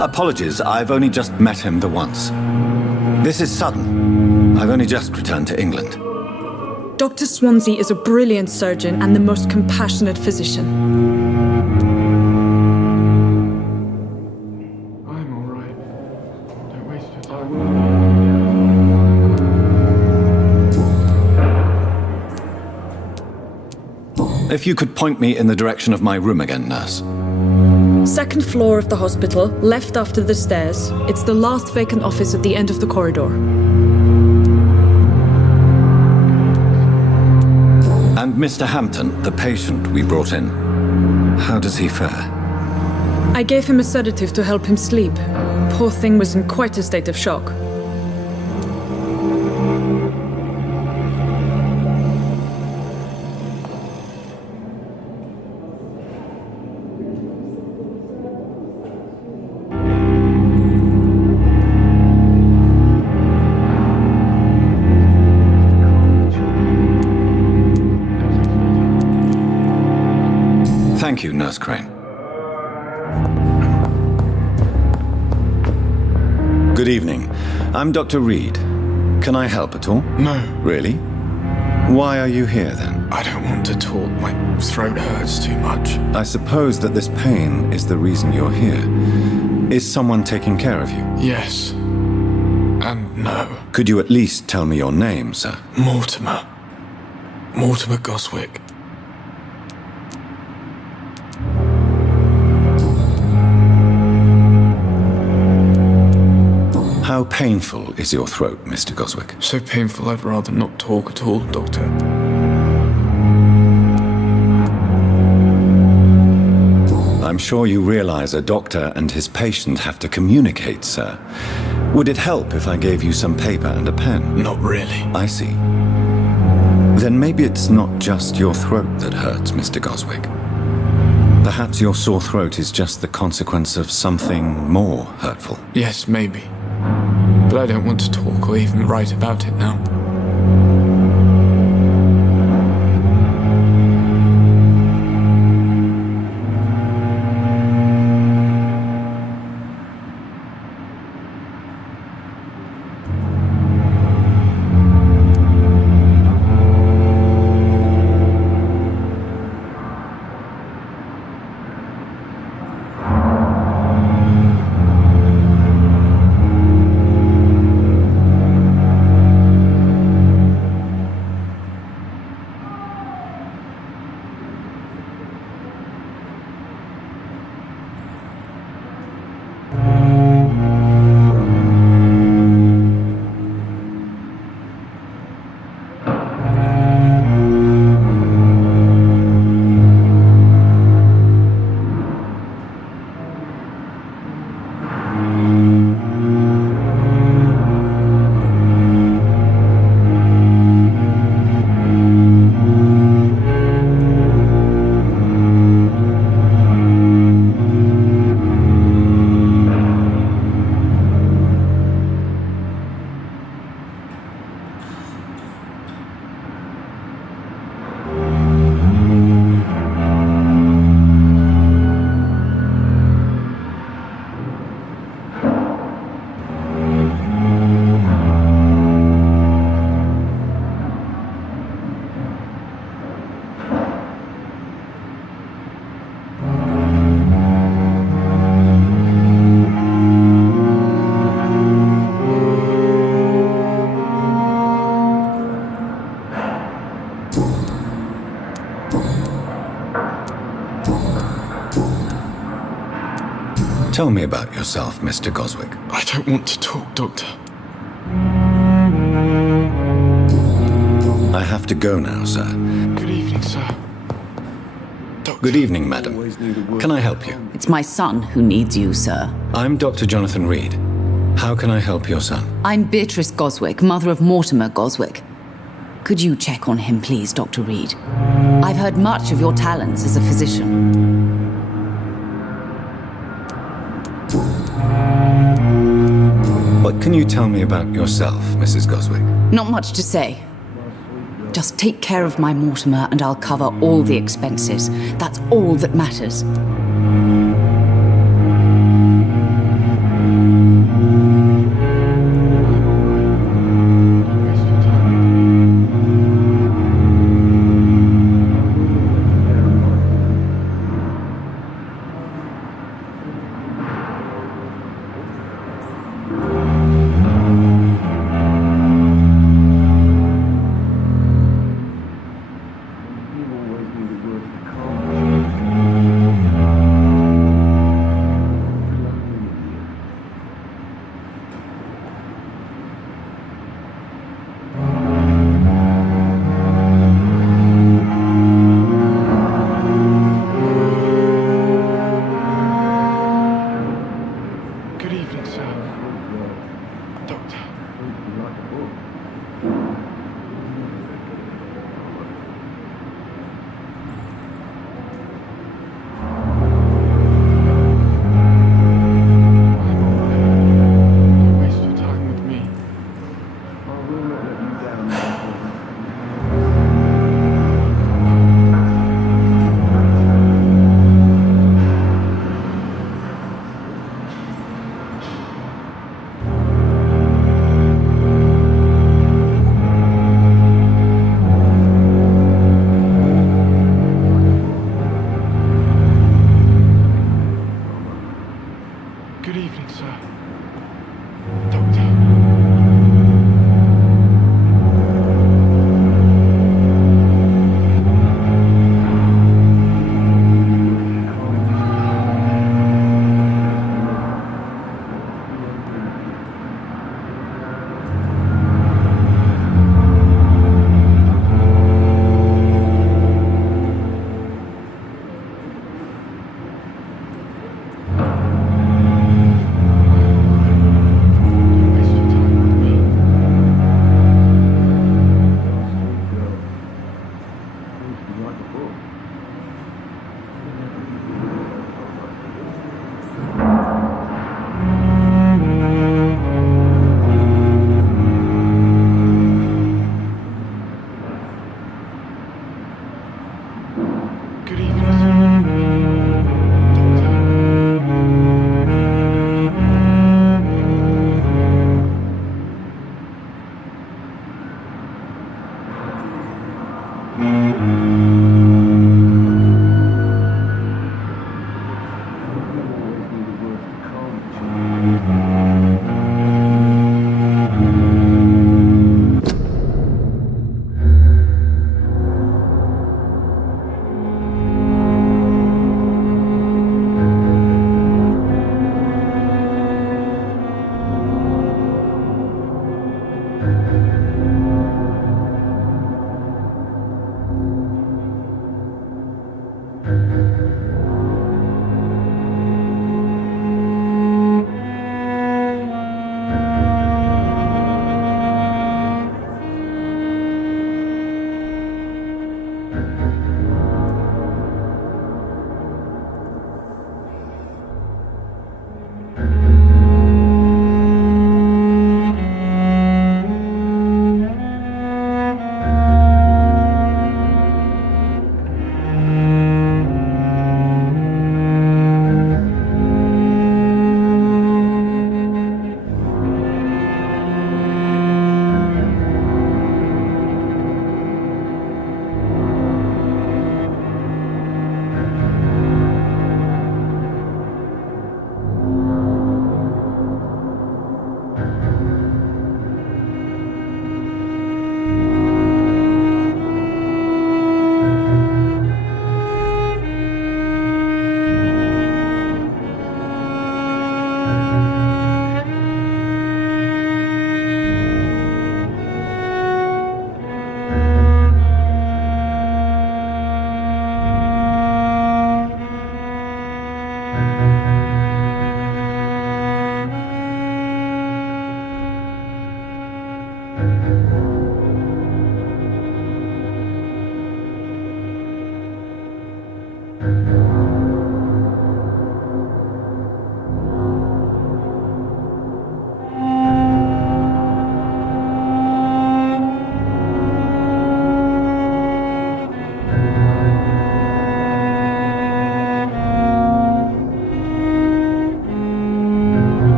Apologies, I've only just met him the once. This is sudden. I've only just returned to England. Dr. Swansea is a brilliant surgeon and the most compassionate physician. I'm all right. Don't waste your time. If you could point me in the direction of my room again, nurse. Second floor of the hospital, left after the stairs. It's the last vacant office at the end of the corridor. And Mr. Hampton, the patient we brought in, how does he fare? I gave him a sedative to help him sleep. Poor thing was in quite a state of shock. Thank you, Nurse Crane. Good evening. I'm Dr. Reid. Can I help at all? No. Really? Why are you here, then? I don't want to talk. My throat hurts too much. I suppose that this pain is the reason you're here. Is someone taking care of you? Yes. And no. Could you at least tell me your name, sir? Mortimer. Mortimer Goswick. painful is your throat, Mr. Goswick? So painful I'd rather not talk at all, Doctor. I'm sure you realize a doctor and his patient have to communicate, sir. Would it help if I gave you some paper and a pen? Not really. I see. Then maybe it's not just your throat that hurts, Mr. Goswick. Perhaps your sore throat is just the consequence of something more hurtful. Yes, maybe. But I don't want to talk or even write about it now. Tell me about yourself, Mr. Goswick. I don't want to talk, Doctor. I have to go now, sir. Good evening, sir. Good evening, madam. Can I help you? It's my son who needs you, sir. I'm Dr. Jonathan Reid. How can I help your son? I'm Beatrice Goswick, mother of Mortimer Goswick. Could you check on him, please, Dr. Reid? I've heard much of your talents as a physician. What can you tell me about yourself, Mrs. Goswick? Not much to say. Just take care of my Mortimer and I'll cover all the expenses. That's all that matters.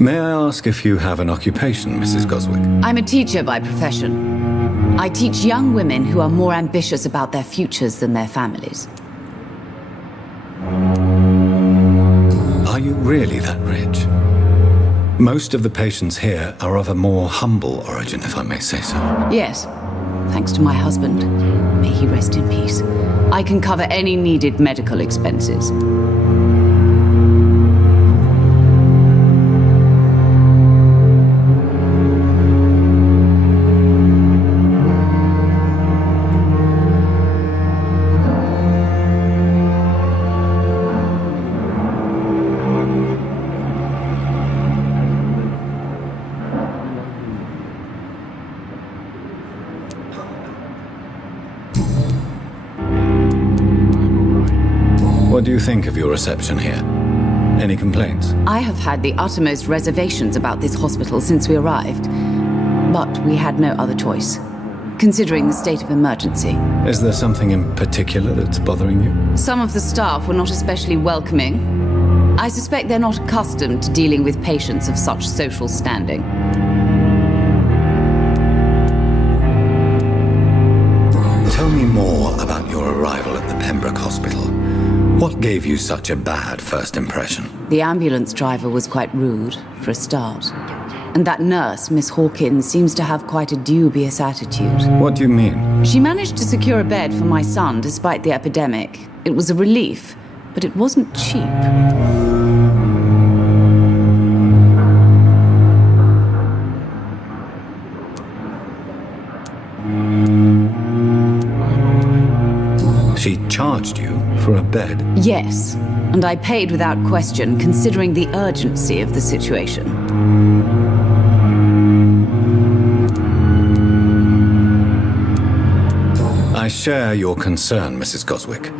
May I ask if you have an occupation, Mrs. Goswick? I'm a teacher by profession. I teach young women who are more ambitious about their futures than their families. Are you really that rich? Most of the patients here are of a more humble origin, if I may say so. Yes, thanks to my husband. May he rest in peace. I can cover any needed medical expenses. What do you think of your reception here? Any complaints? I have had the uttermost reservations about this hospital since we arrived. But we had no other choice, considering the state of emergency. Is there something in particular that's bothering you? Some of the staff were not especially welcoming. I suspect they're not accustomed to dealing with patients of such social standing. Tell me more about your arrival at the Pembroke Hospital. What gave you such a bad first impression? The ambulance driver was quite rude, for a start. And that nurse, Miss Hawkins, seems to have quite a dubious attitude. What do you mean? She managed to secure a bed for my son despite the epidemic. It was a relief, but it wasn't cheap. She charged you for a bed? Yes, and I paid without question, considering the urgency of the situation. I share your concern, Mrs. Goswick.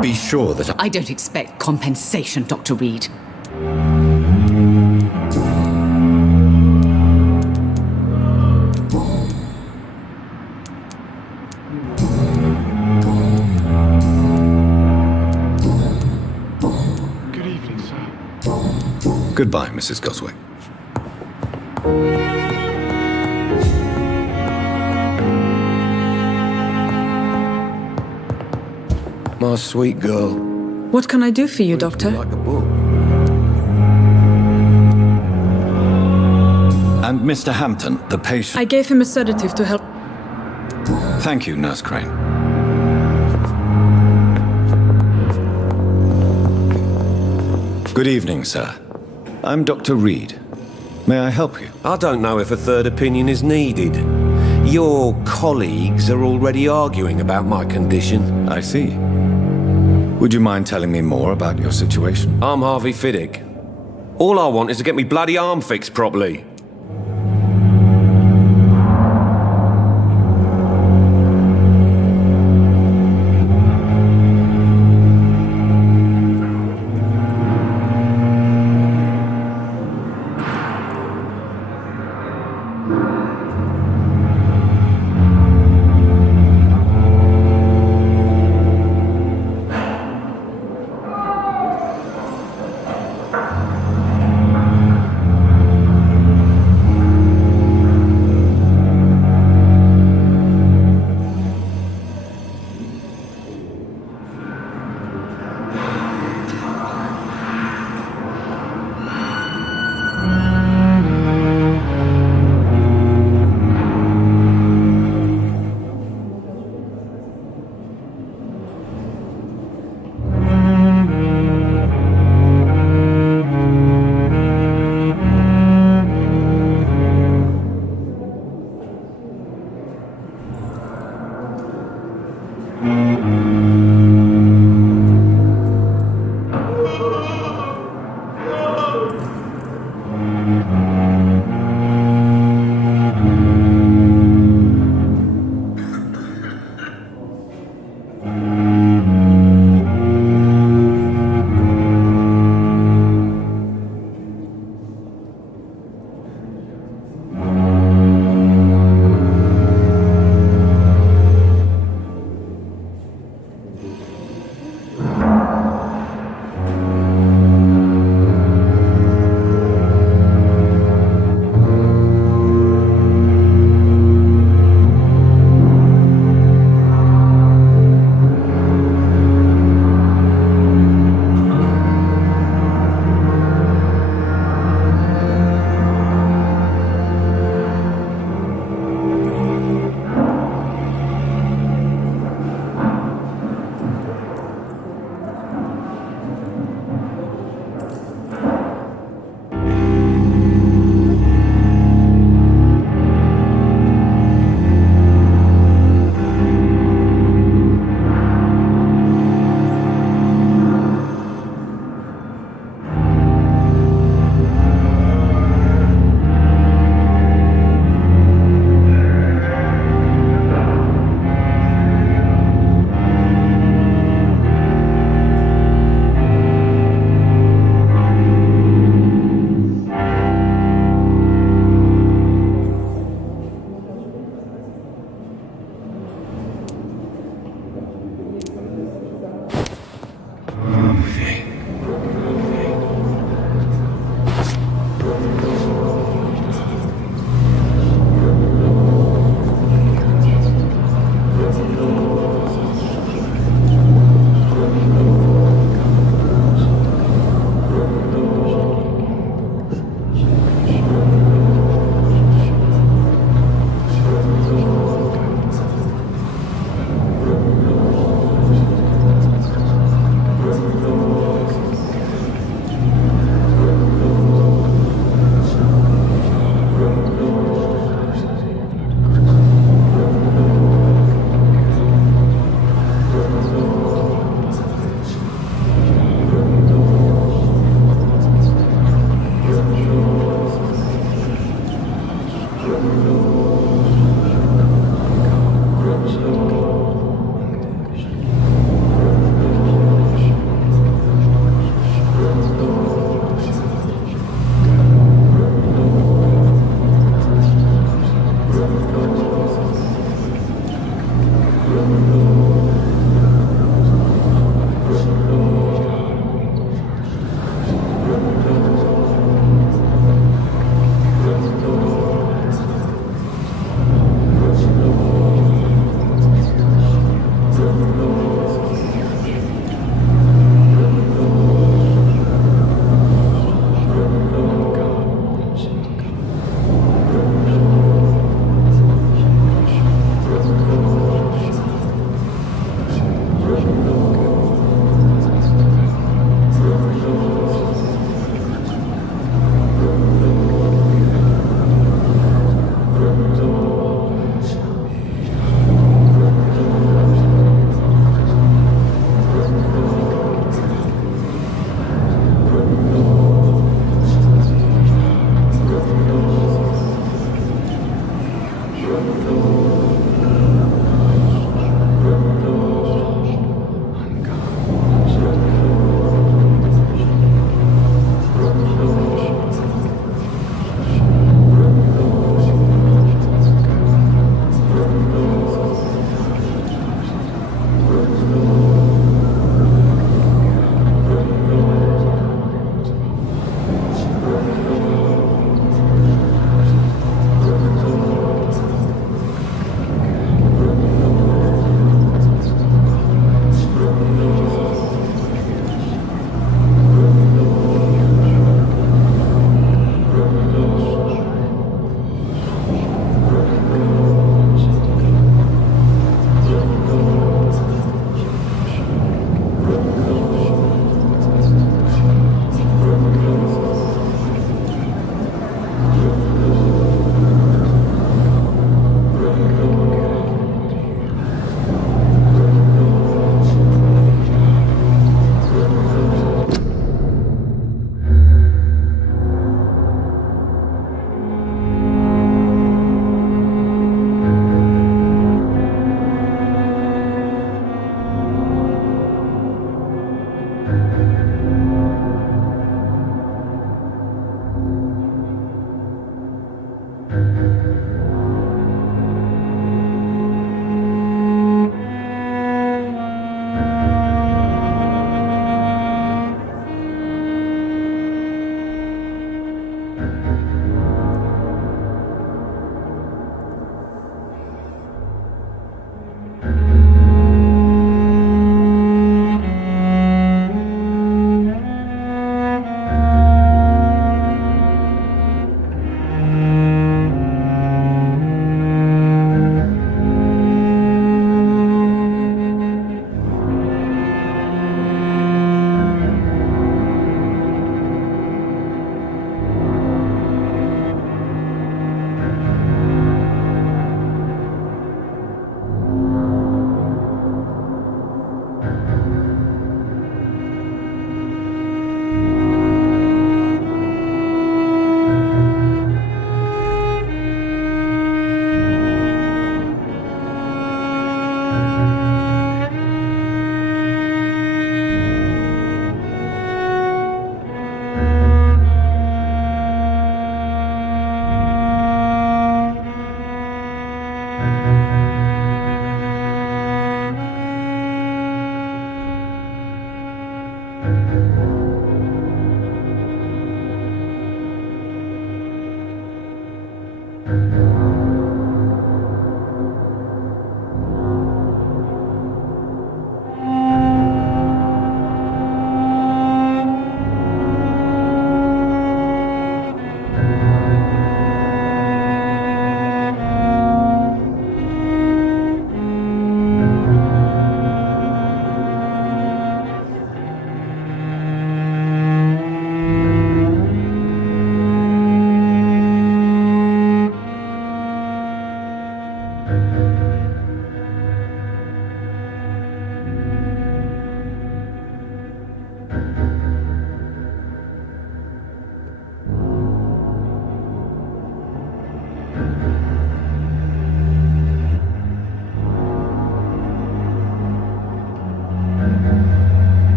Be sure that I don't expect compensation, Dr. Reid. Goodbye, Mrs. Goswick. My sweet girl. What can I do for you, Doctor? Like a book. And Mr. Hampton, the patient. I gave him a sedative to help. Thank you, Nurse Crane. Good evening, sir. I'm Dr. Reid. May I help you? I don't know if a third opinion is needed. Your colleagues are already arguing about my condition. I see. Would you mind telling me more about your situation? I'm Harvey Fiddick. All I want is to get me bloody arm fixed properly.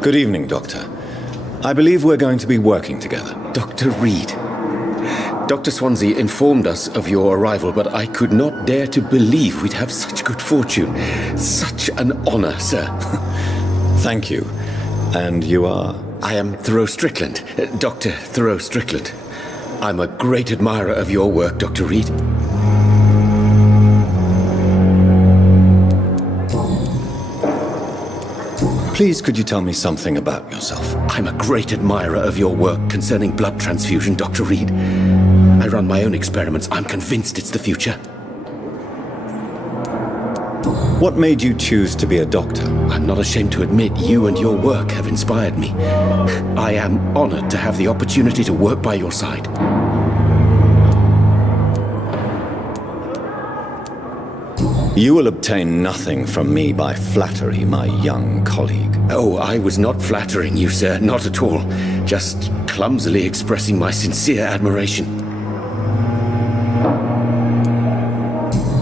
Good evening, Doctor. I believe we're going to be working together. Dr. Reid. Dr. Swansea informed us of your arrival, but I could not dare to believe we'd have such good fortune. Such an honor, sir. Thank you. And you are? I am Thoreau Strickland, Dr. Thoreau Strickland. I'm a great admirer of your work, Dr. Reid. Please, could you tell me something about yourself? I'm a great admirer of your work concerning blood transfusion, Dr. Reid. I run my own experiments. I'm convinced it's the future. What made you choose to be a doctor? I'm not ashamed to admit you and your work have inspired me. I am honored to have the opportunity to work by your side. You will obtain nothing from me by flattery, my young colleague. Oh, I was not flattering you, sir. Not at all. Just clumsily expressing my sincere admiration.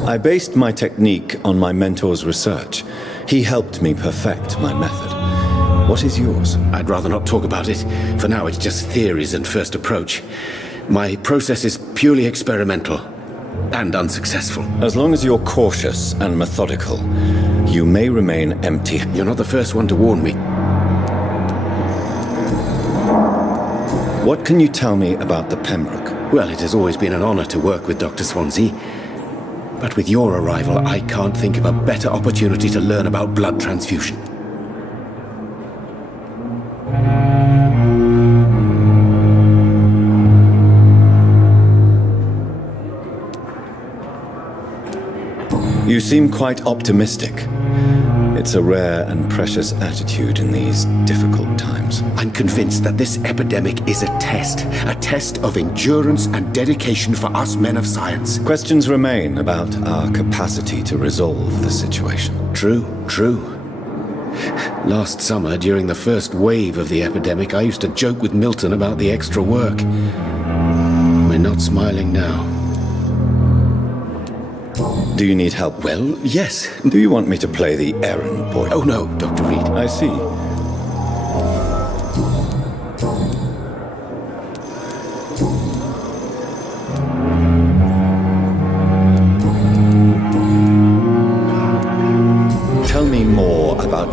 I based my technique on my mentor's research. He helped me perfect my method. What is yours? I'd rather not talk about it. For now, it's just theories and first approach. My process is purely experimental. And unsuccessful. As long as you're cautious and methodical, you may remain empty. You're not the first one to warn me. What can you tell me about the Pembroke? Well, it has always been an honor to work with Dr. Swansea. But with your arrival, I can't think of a better opportunity to learn about blood transfusion. You seem quite optimistic. It's a rare and precious attitude in these difficult times. I'm convinced that this epidemic is a test of endurance and dedication for us men of science. Questions remain about our capacity to resolve the situation. True. Last summer, during the first wave of the epidemic, I used to joke with Milton about the extra work. We're not smiling now. Do you need help? Well, yes. Do you want me to play the errand boy? Oh no, Dr. Reid. I see.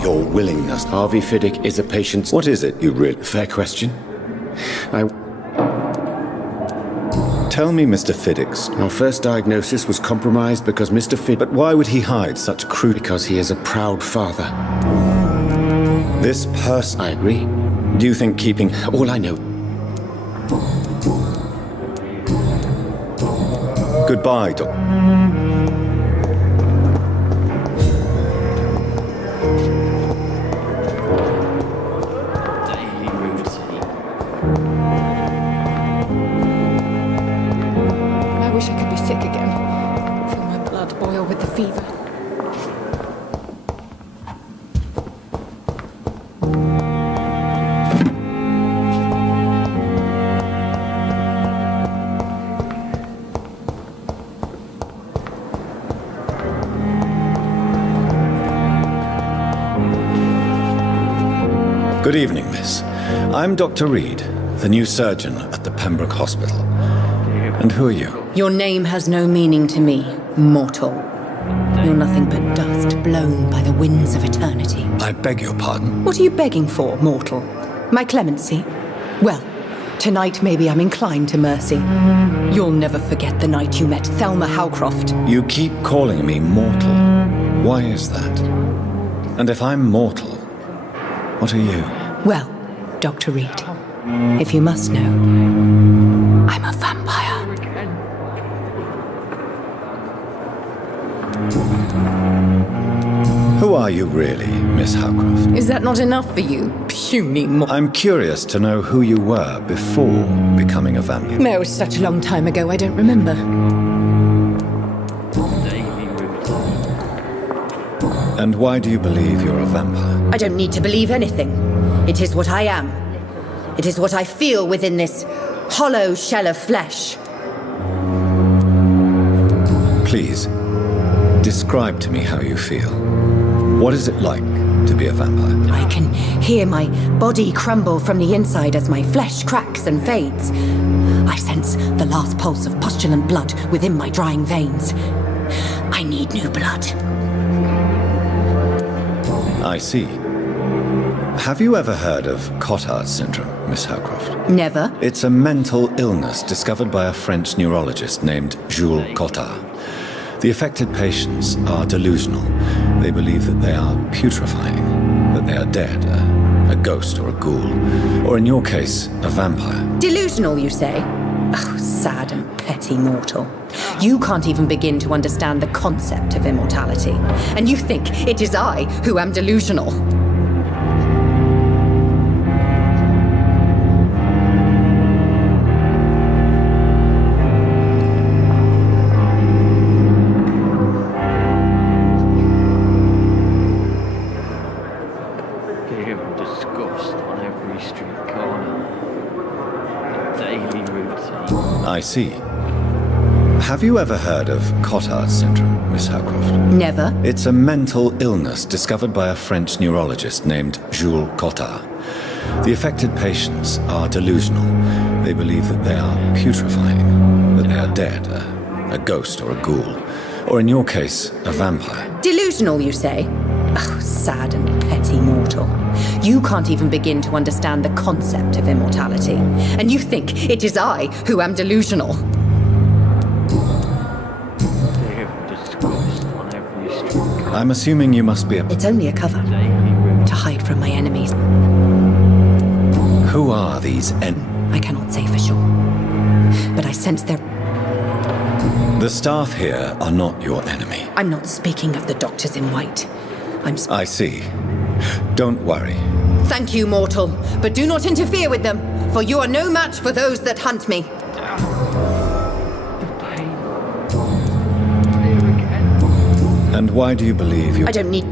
your willingness. Harvey Fiddick is a patient. What is it you really... Fair question. Tell me, Mr. Fiddick's. Our first diagnosis was compromised because Mr. Fiddick... But why would he hide such crude... Because he is a proud father. This person... I agree. Do you think keeping... All I know... Goodbye, Doc. I wish I could be sick again. Feel my blood boil with the fever. Good evening, miss. I'm Dr. Reid, the new surgeon at the Pembroke Hospital. And who are you? Your name has no meaning to me, mortal. You're nothing but dust blown by the winds of eternity. I beg your pardon? What are you begging for, mortal? My clemency? Well, tonight maybe I'm inclined to mercy. You'll never forget the night you met Thelma Howcroft. You keep calling me mortal. Why is that? And if I'm mortal, what are you? Well, Dr. Reid, if you must know, I'm a vampire. Who are you really, Miss Howcroft? Is that not enough for you, puny I'm curious to know who you were before becoming a vampire. It was such a long time ago, I don't remember. And why do you believe you're a vampire? I don't need to believe anything. It is what I am. It is what I feel within this hollow shell of flesh. Please, describe to me how you feel. What is it like to be a vampire? I can hear my body crumble from the inside as my flesh cracks and fades. I sense the last pulse of pustulant blood within my drying veins. I need new blood. I see. Have you ever heard of Cotard's syndrome, Miss Howcroft? Never. It's a mental illness discovered by a French neurologist named Jules Cotard. The affected patients are delusional. They believe that they are putrefying, that they are dead, a ghost or a ghoul, or in your case, a vampire. Delusional, you say? Oh, sad and petty mortal. You can't even begin to understand the concept of immortality. And you think it is I who am delusional. I see. Have you ever heard of Cotard's syndrome, Miss Howcroft? Never. It's a mental illness discovered by a French neurologist named Jules Cotard. The affected patients are delusional. They believe that they are putrefying, that they are dead, a ghost or a ghoul, or in your case, a vampire. Delusional, you say? Oh, sad and petty mortal. You can't even begin to understand the concept of immortality. And you think it is I who am delusional. I'm assuming you must be a... It's only a cover. To hide from my enemies. Who are these I cannot say for sure. But I sense they're... The staff here are not your enemy. I'm not speaking of the doctors in white. I see. Don't worry. Thank you, mortal. But do not interfere with them, for you are no match for those that hunt me. And why do you believe you... I don't need...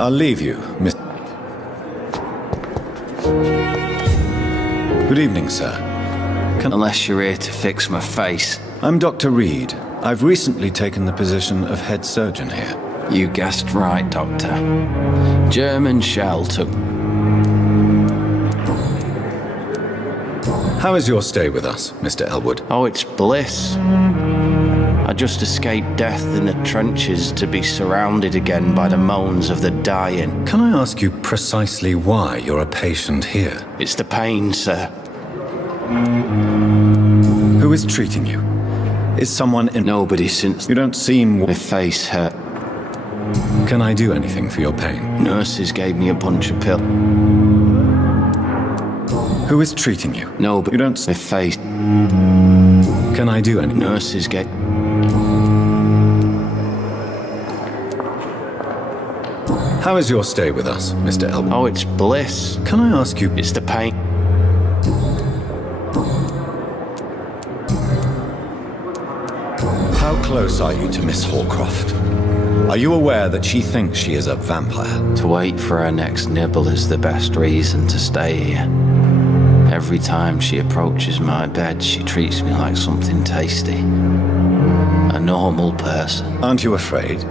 I'll leave you, Miss... Good evening, sir. Unless you're here to fix my face. I'm Dr. Reid. I've recently taken the position of head surgeon here. You guessed right, Doctor. German shell took... How is your stay with us, Mr. Elwood? Oh, it's bliss. I I just escaped death in the trenches to be surrounded again by the moans of the dying. Can I ask you precisely why you're a patient here? It's the pain, sir. Who is treating you? Is someone in... Nobody since... You don't seem... My face hurt. Can I do anything for your pain? Nurses gave me a bunch of pills. Who is treating you? No, but you don't... My face... Can I do anything? Nurses gave... How is your stay with us, Mr. Elwood? Oh, it's bliss. Can I ask you... It's the pain. How close are you to Miss Hallcroft? Are you aware that she thinks she is a vampire? To wait for her next nibble is the best reason to stay here. Every time she approaches my bed, she treats me like something tasty. A normal person. Aren't you afraid?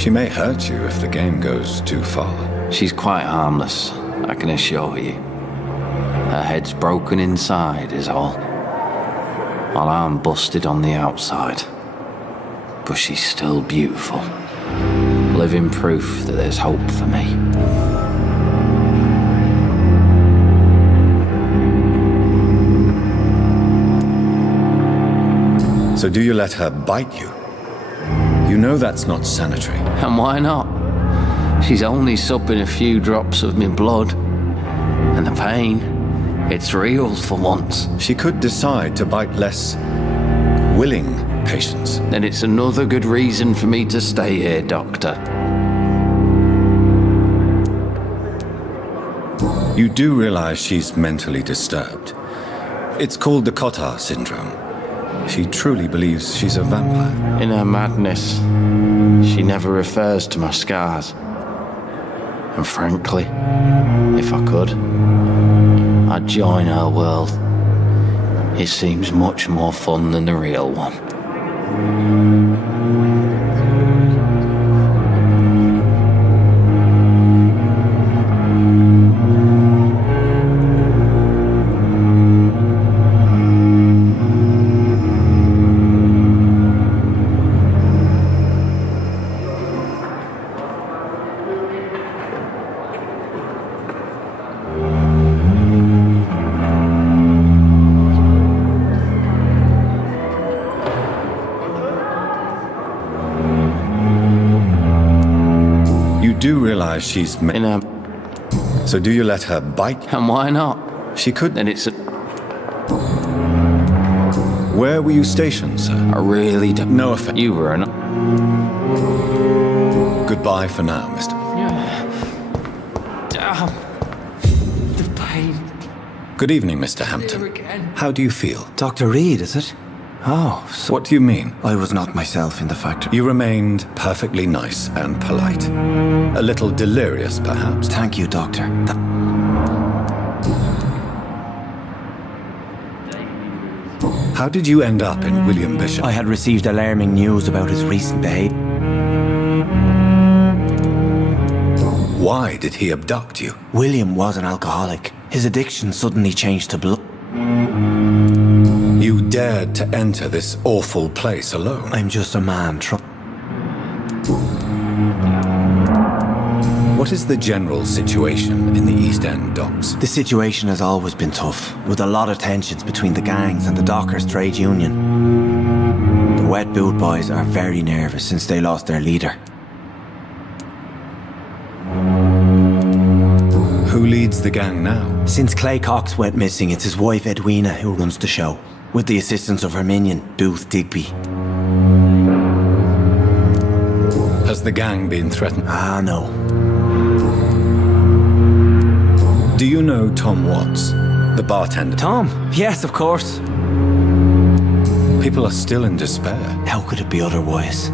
She may hurt you if the game goes too far. She's quite harmless, I can assure you. Her head's broken inside is all. While I'm busted on the outside. But she's still beautiful. Living proof that there's hope for me. So do you let her bite you? You know that's not sanitary. And why not? She's only supping a few drops of my blood. And the pain, it's real for once. She could decide to bite less willing patients. Then it's another good reason for me to stay here, Doctor. You do realize she's mentally disturbed. It's called the Cotard syndrome. She truly believes she's a vampire. In her madness, she never refers to my scars. And frankly, if I could, I'd join her world. It seems much more fun than the real one. She's So do you let her bite? And why not? She could. Then it's a... Where were you stationed, sir? I really don't... No offense. You were an... Goodbye for now, Mr. Damn. The pain. Good evening, Mr. Hampton. How do you feel? Dr. Reid, is it? Oh, so what do you mean? I was not myself in the factory. You remained perfectly nice and polite. A little delirious, perhaps. Thank you, Doctor. How did you end up in William Bishop? I had received alarming news about his recent behavior. Why did he abduct you? William was an alcoholic. His addiction suddenly changed to blood. You dared to enter this awful place alone. I'm just a man What is the general situation in the East End docks? The situation has always been tough, with a lot of tensions between the gangs and the dockers' trade union. The wet boot boys are very nervous since they lost their leader. Who leads the gang now? Since Clay Cox went missing, it's his wife Edwina who runs the show, with the assistance of her minion, Booth Digby. Has the gang been threatened? Ah, no. Do you know Tom Watts, the bartender? Tom? Yes, of course. People are still in despair. How could it be otherwise?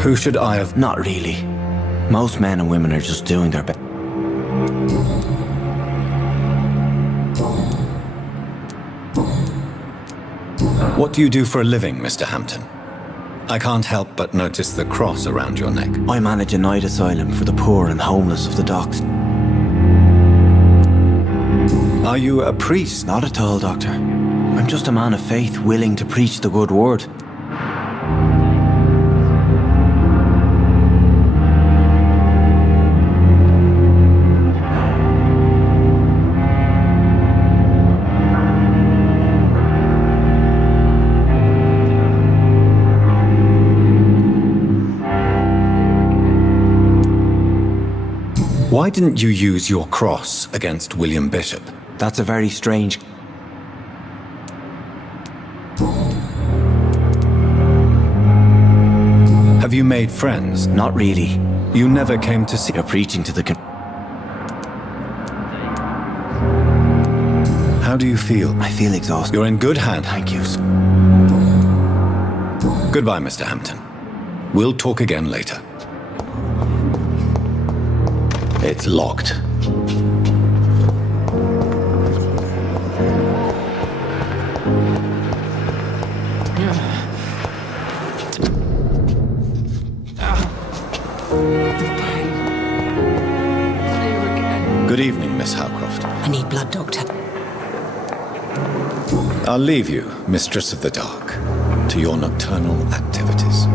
Who should I have... Not really. Most men and women are just doing their best. What do you do for a living, Mr. Hampton? I can't help but notice the cross around your neck. I manage a night asylum for the poor and homeless of the docks. Are you a priest? Not at all, Doctor. I'm just a man of faith willing to preach the good word. Why didn't you use your cross against William Bishop? That's a very strange... Have you made friends? Not really. You never came to see... You're preaching to the... How do you feel? I feel exhausted. You're in good hands. Thank you. Goodbye, Mr. Hampton. We'll talk again later. It's locked. Good evening, Miss Howcroft. I need blood, Doctor. I'll leave you, Mistress of the Dark, to your nocturnal activities.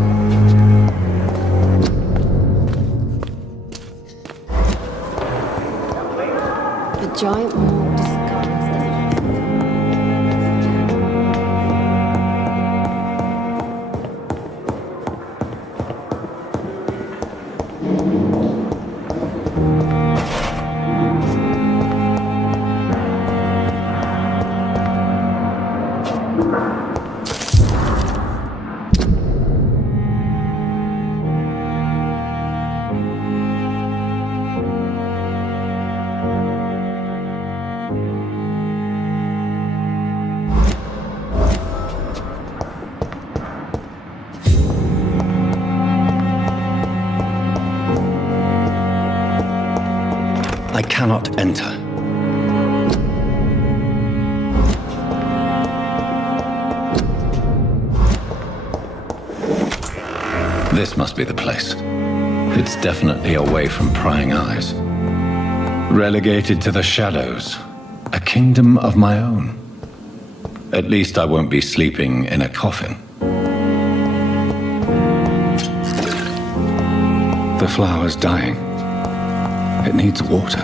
A giant morgue disguised as I cannot enter. This must be the place. It's definitely away from prying eyes. Relegated to the shadows. A kingdom of my own. At least I won't be sleeping in a coffin. The flower's dying. It needs water.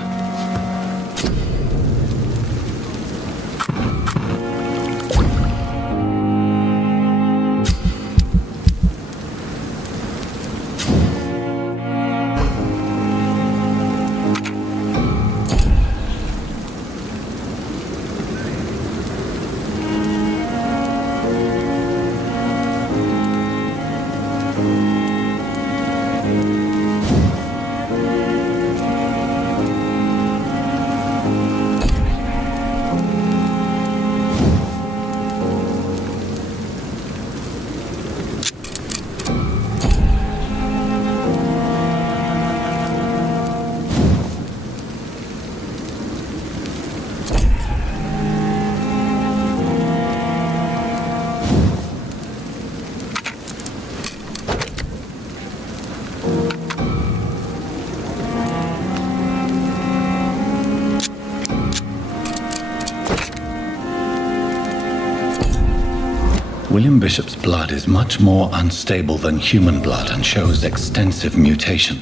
William Bishop's blood is much more unstable than human blood and shows extensive mutation.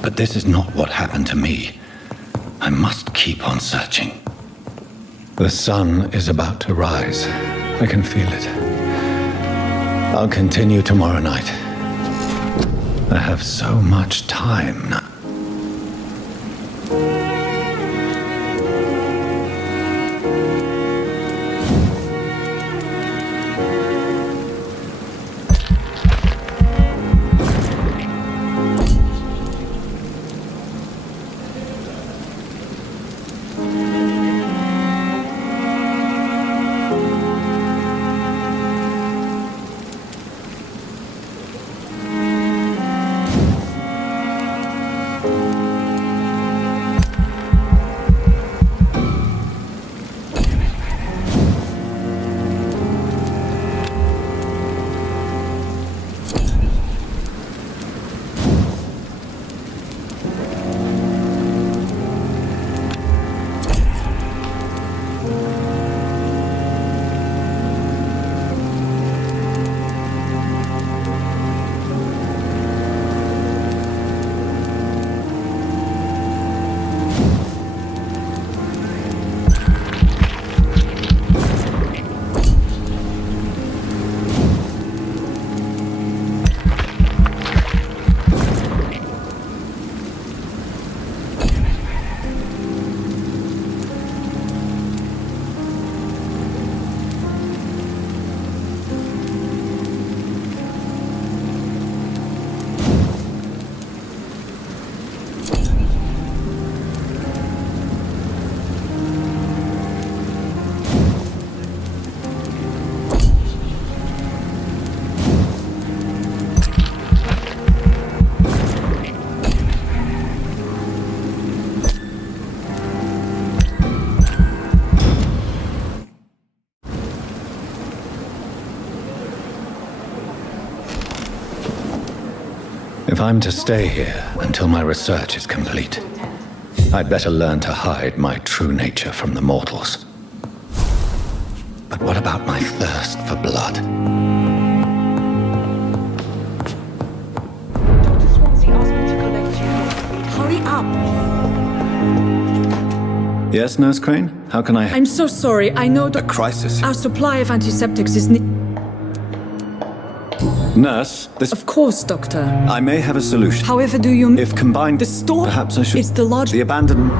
But this is not what happened to me. I must keep on searching. The sun is about to rise. I can feel it. I'll continue tomorrow night. I have so much time now. If I'm to stay here until my research is complete, I'd better learn to hide my true nature from the mortals. But what about my thirst for blood? Dr. Swansea asked me to collect you. Hurry up! Yes, Nurse Crane? How can I... I'm so sorry. I know that... A crisis. Our supply of antiseptics is... Nurse, this... Of course, Doctor. I may have a solution. However do you... If combined... The store... Perhaps I should... It's the large... The abandoned...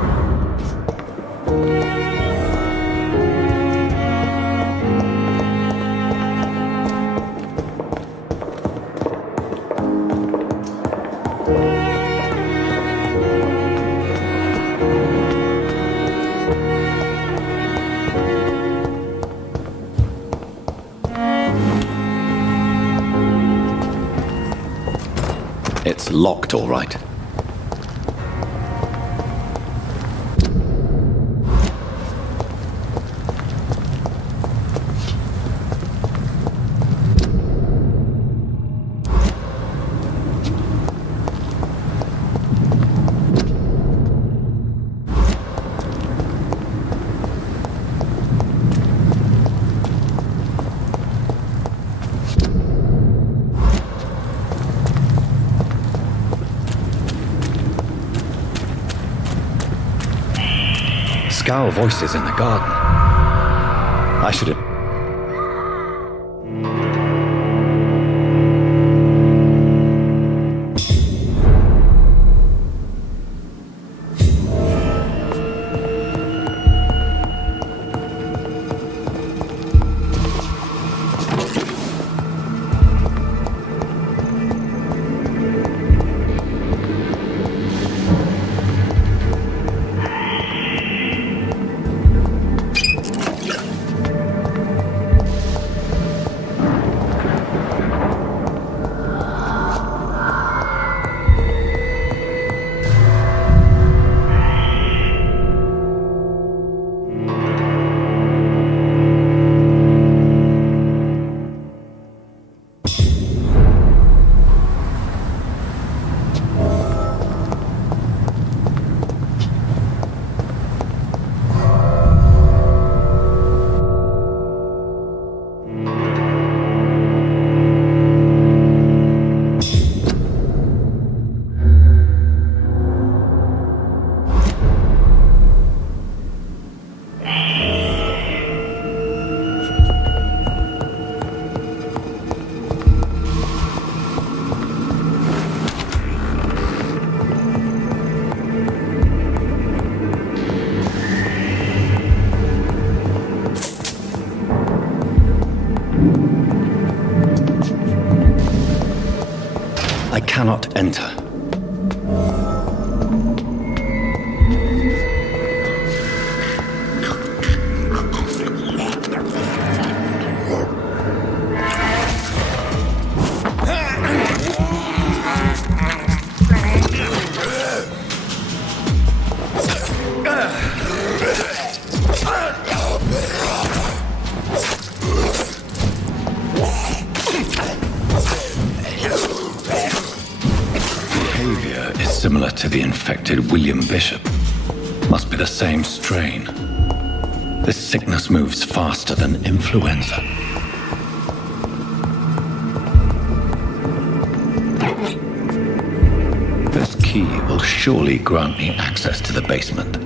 It's locked, all right. Scowl voices in the garden. I should have... I cannot enter. Similar to the infected William Bishop. Must be the same strain. This sickness moves faster than influenza. This key will surely grant me access to the basement.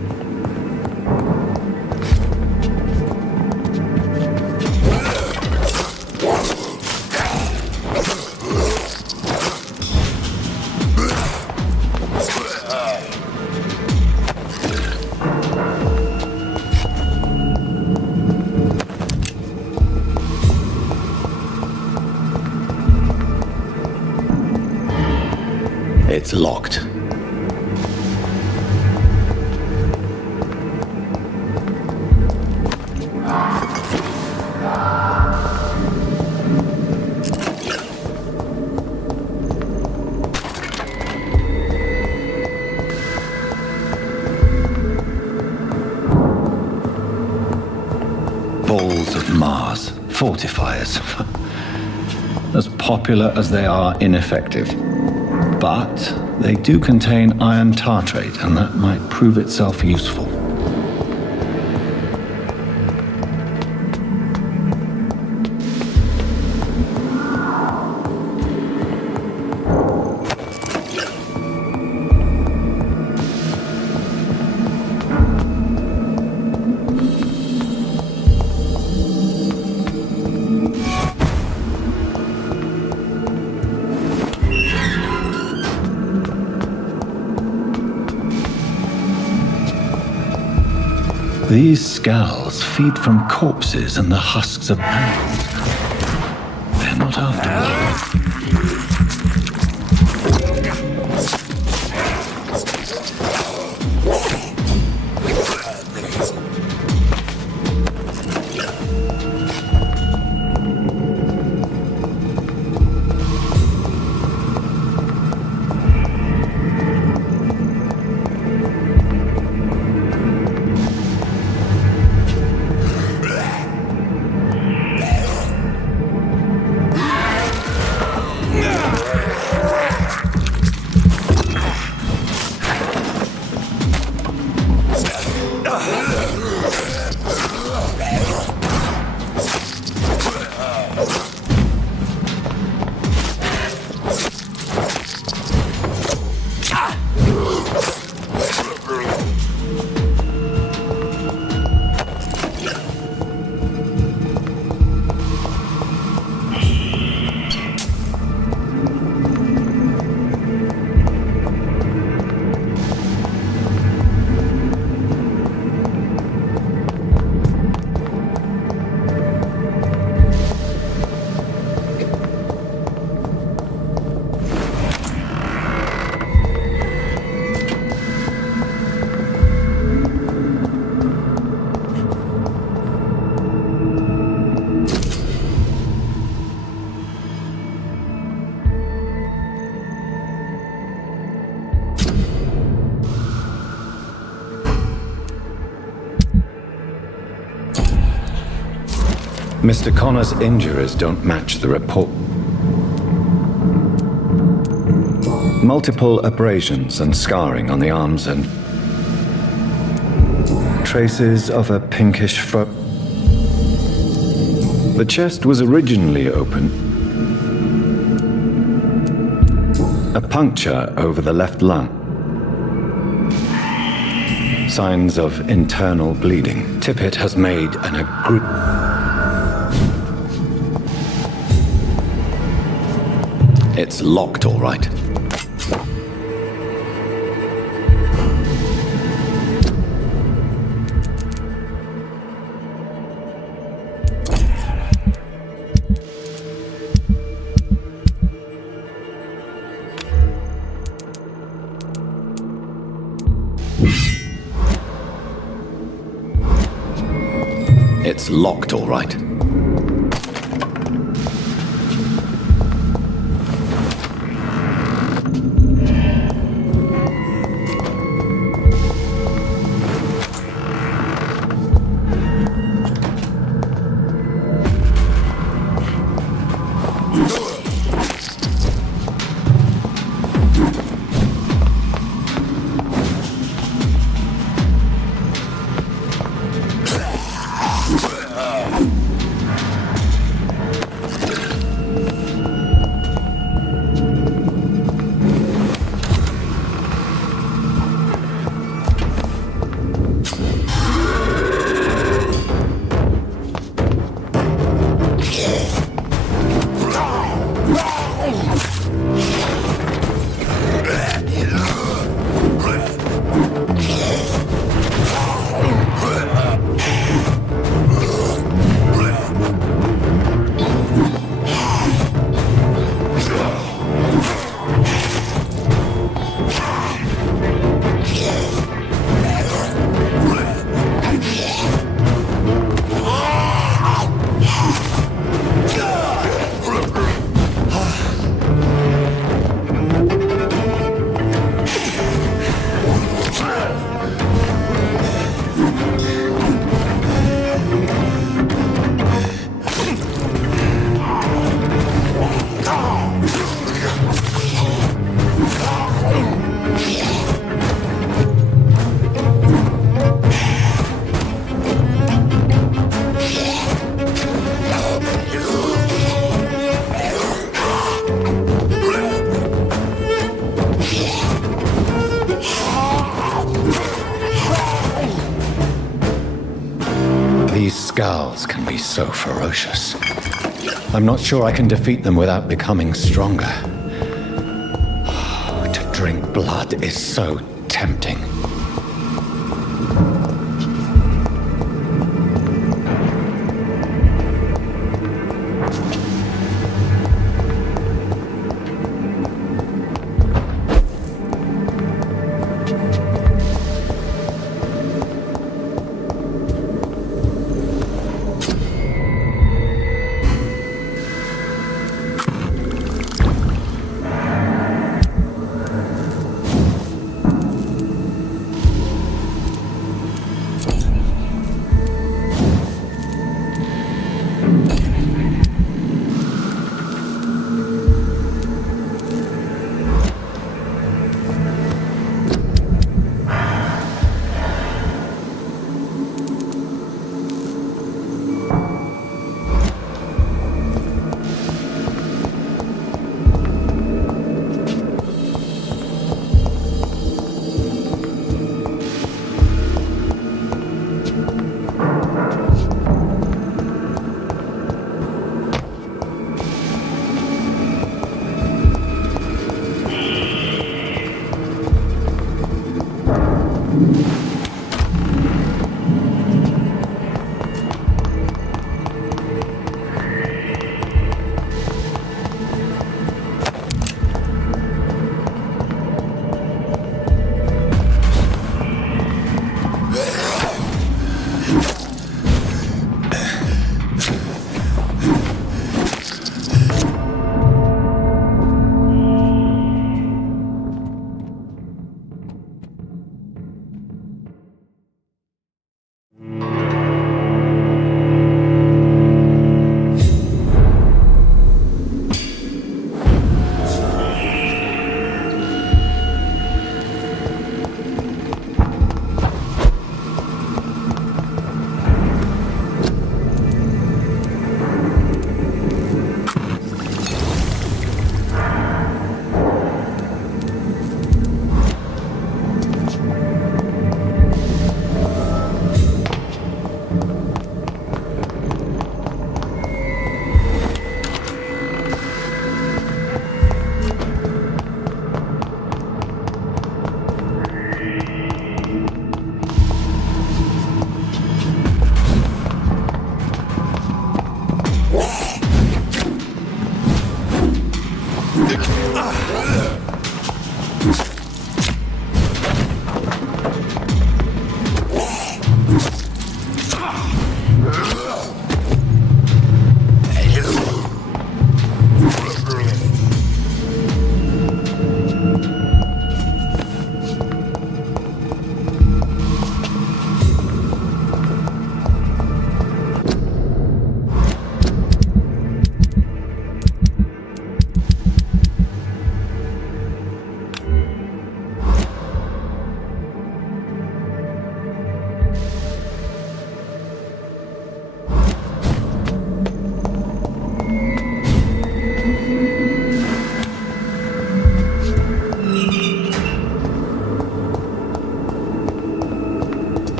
It's locked. Balls of Mars, fortifiers. As popular as they are ineffective. But they do contain iron tartrate, and that might prove itself useful. These scowls feed from corpses and the husks of animals. They're not after blood. Mr. Connor's injuries don't match the report. Multiple abrasions and scarring on the arms and traces of a pinkish fur. The chest was originally open. A puncture over the left lung. Signs of internal bleeding. Tippett has made an agreement. It's locked, all right. It's locked, all right. These scowls can be so ferocious. I'm not sure I can defeat them without becoming stronger. To drink blood is so tempting.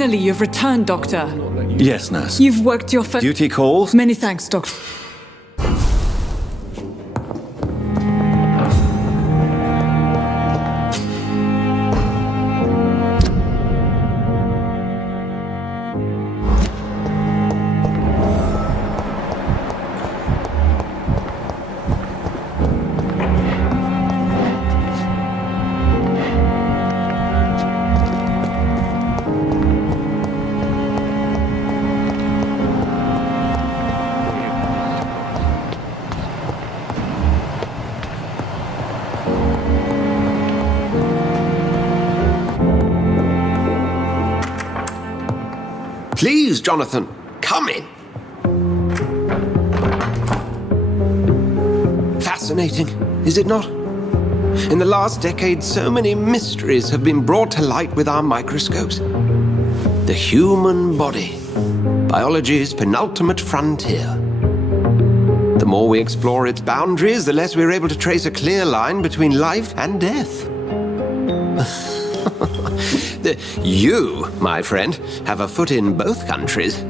Finally, you've returned, Doctor. Yes, nurse. You've worked your first... Duty calls? Many thanks, Doctor. Please, Jonathan, come in. Fascinating, is it not? In the last decade, so many mysteries have been brought to light with our microscopes. The human body, biology's penultimate frontier. The more we explore its boundaries, the less we're able to trace a clear line between life and death. You, my friend, have a foot in both countries.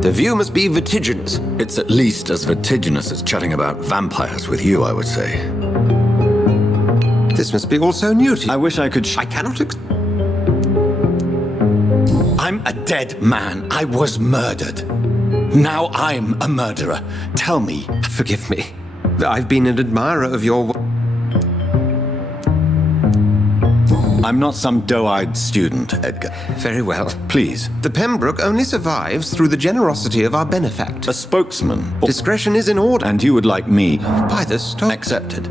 The view must be vertiginous. It's at least as vertiginous as chatting about vampires with you, I would say. This must be all so new to you. I wish I could... I cannot... I'm a dead man. I was murdered. Now I'm a murderer. Tell me. Forgive me. I've been an admirer of your... I'm not some doe-eyed student, Edgar. Very well. Please. The Pembroke only survives through the generosity of our benefactor. A spokesman. Discretion is in order. And you would like me... By the stop. Accepted.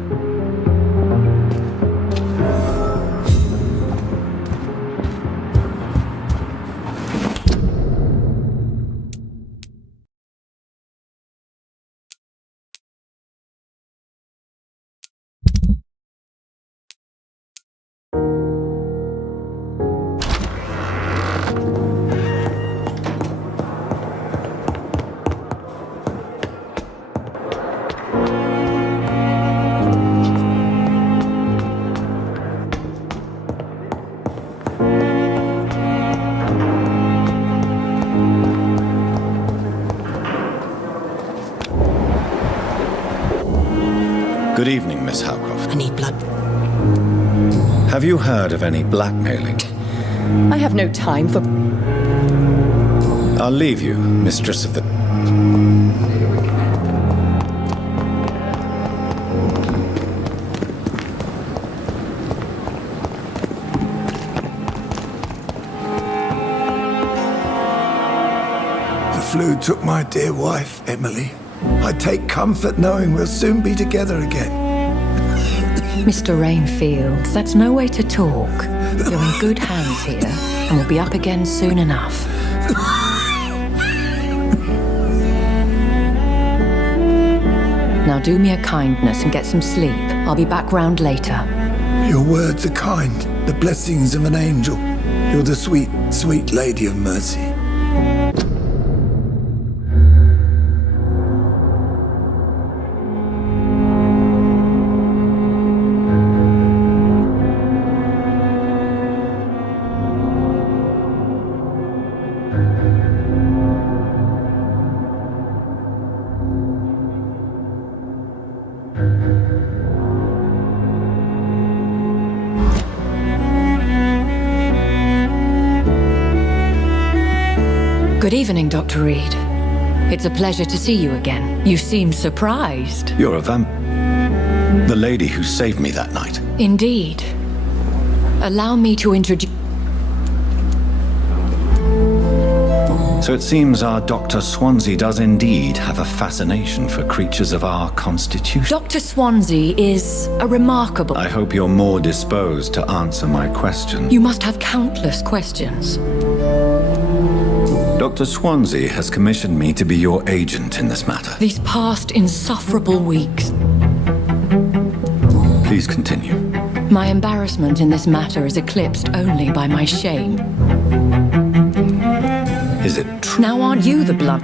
Good evening, Miss Howcroft. I need blood. Have you heard of any blackmailing? I have no time for... I'll leave you, mistress of the... flu took my dear wife, Emily, I take comfort knowing we'll soon be together again. Mr. Rainfield, that's no way to talk. You're in good hands here, and we'll be up again soon enough. Now do me a kindness and get some sleep. I'll be back round later. Your words are kind, the blessings of an angel. You're the sweet, sweet Lady of Mercy. Good evening, Dr. Reid. It's a pleasure to see you again. You seem surprised. You're a the lady who saved me that night. Indeed. Allow me to introduce... So it seems our Dr. Swansea does indeed have a fascination for creatures of our constitution. Dr. Swansea is a remarkable... I hope you're more disposed to answer my question. You must have countless questions. Dr. Swansea has commissioned me to be your agent in this matter. These past insufferable weeks... Please continue. My embarrassment in this matter is eclipsed only by my shame. Is it true? Now aren't you the blunt?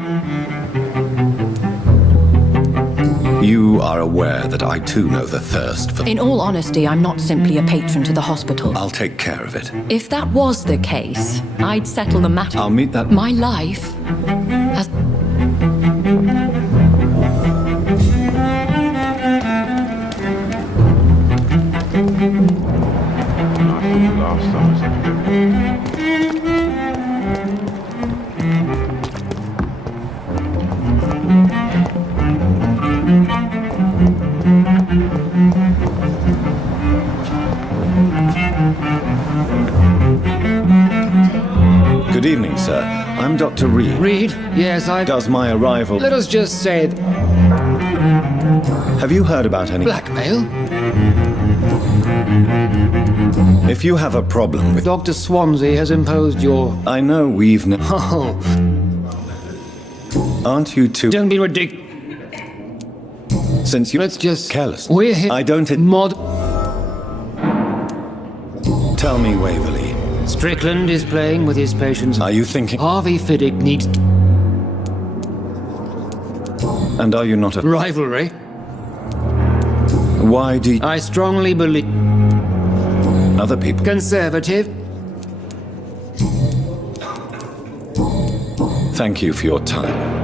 You are aware that I too know the thirst for... In all honesty, I'm not simply a patron to the hospital. I'll take care of it. If that was the case, I'd settle the matter. I'll meet that... My life... as... Good evening, sir. I'm Dr. Reid. Reid? Yes, Does my arrival... Let us just say... Have you heard about any... Blackmail? If you have a problem with... Dr. Swansea has imposed your... I know we've... Oh. Aren't you too... Don't be ridiculous. Since you... Let's just... Careless. We're here... I don't... Tell me, Waverley. Strickland is playing with his patients. Are you thinking... Harvey Fiddick needs... And are you not a... Rivalry? Why do you... I strongly believe... Other people... Conservative? Thank you for your time.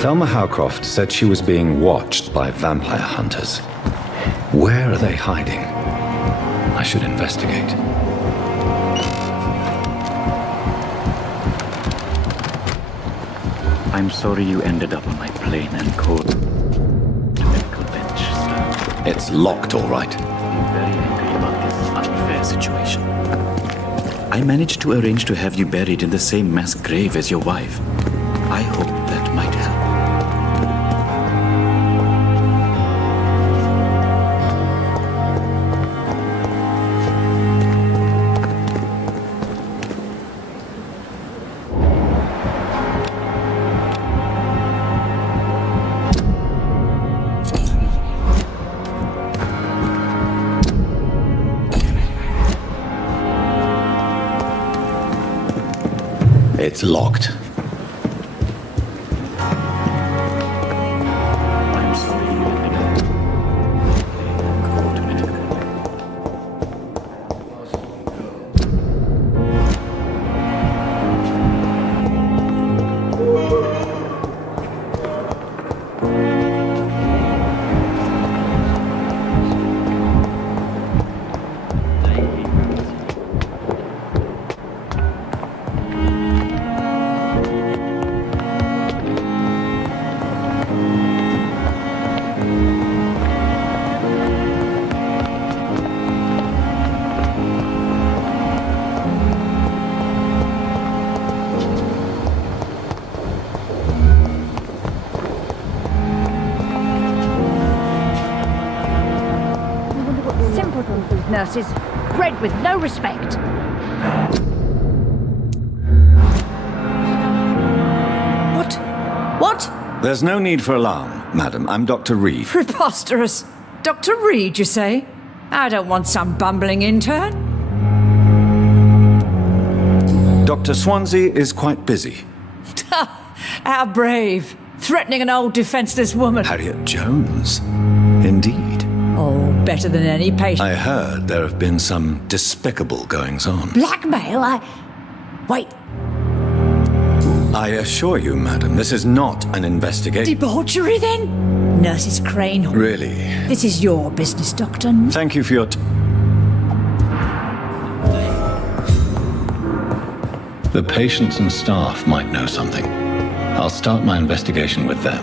Thelma Howcroft said she was being watched by vampire hunters. Where are they hiding? I should investigate. I'm sorry you ended up on my plain and cold medical bench, sir. It's locked, all right. I'm very angry about this unfair situation. I managed to arrange to have you buried in the same mass grave as your wife. I hope that might help. It's locked. I'm sorry you ended up playing cold medical. nurses, bred with no respect. What? There's no need for alarm, madam. I'm Dr. Reid. Preposterous. Dr. Reid, you say? I don't want some bumbling intern. Dr. Swansea is quite busy. How brave. Threatening an old defenseless woman. Harriet Jones. Indeed. Oh, better than any patient. I heard there have been some despicable goings-on. Blackmail? Wait. I assure you, madam, this is not an investigation. Debauchery, then? Nurses Crane. Really? This is your business, Doctor. Thank you for your The patients and staff might know something. I'll start my investigation with them.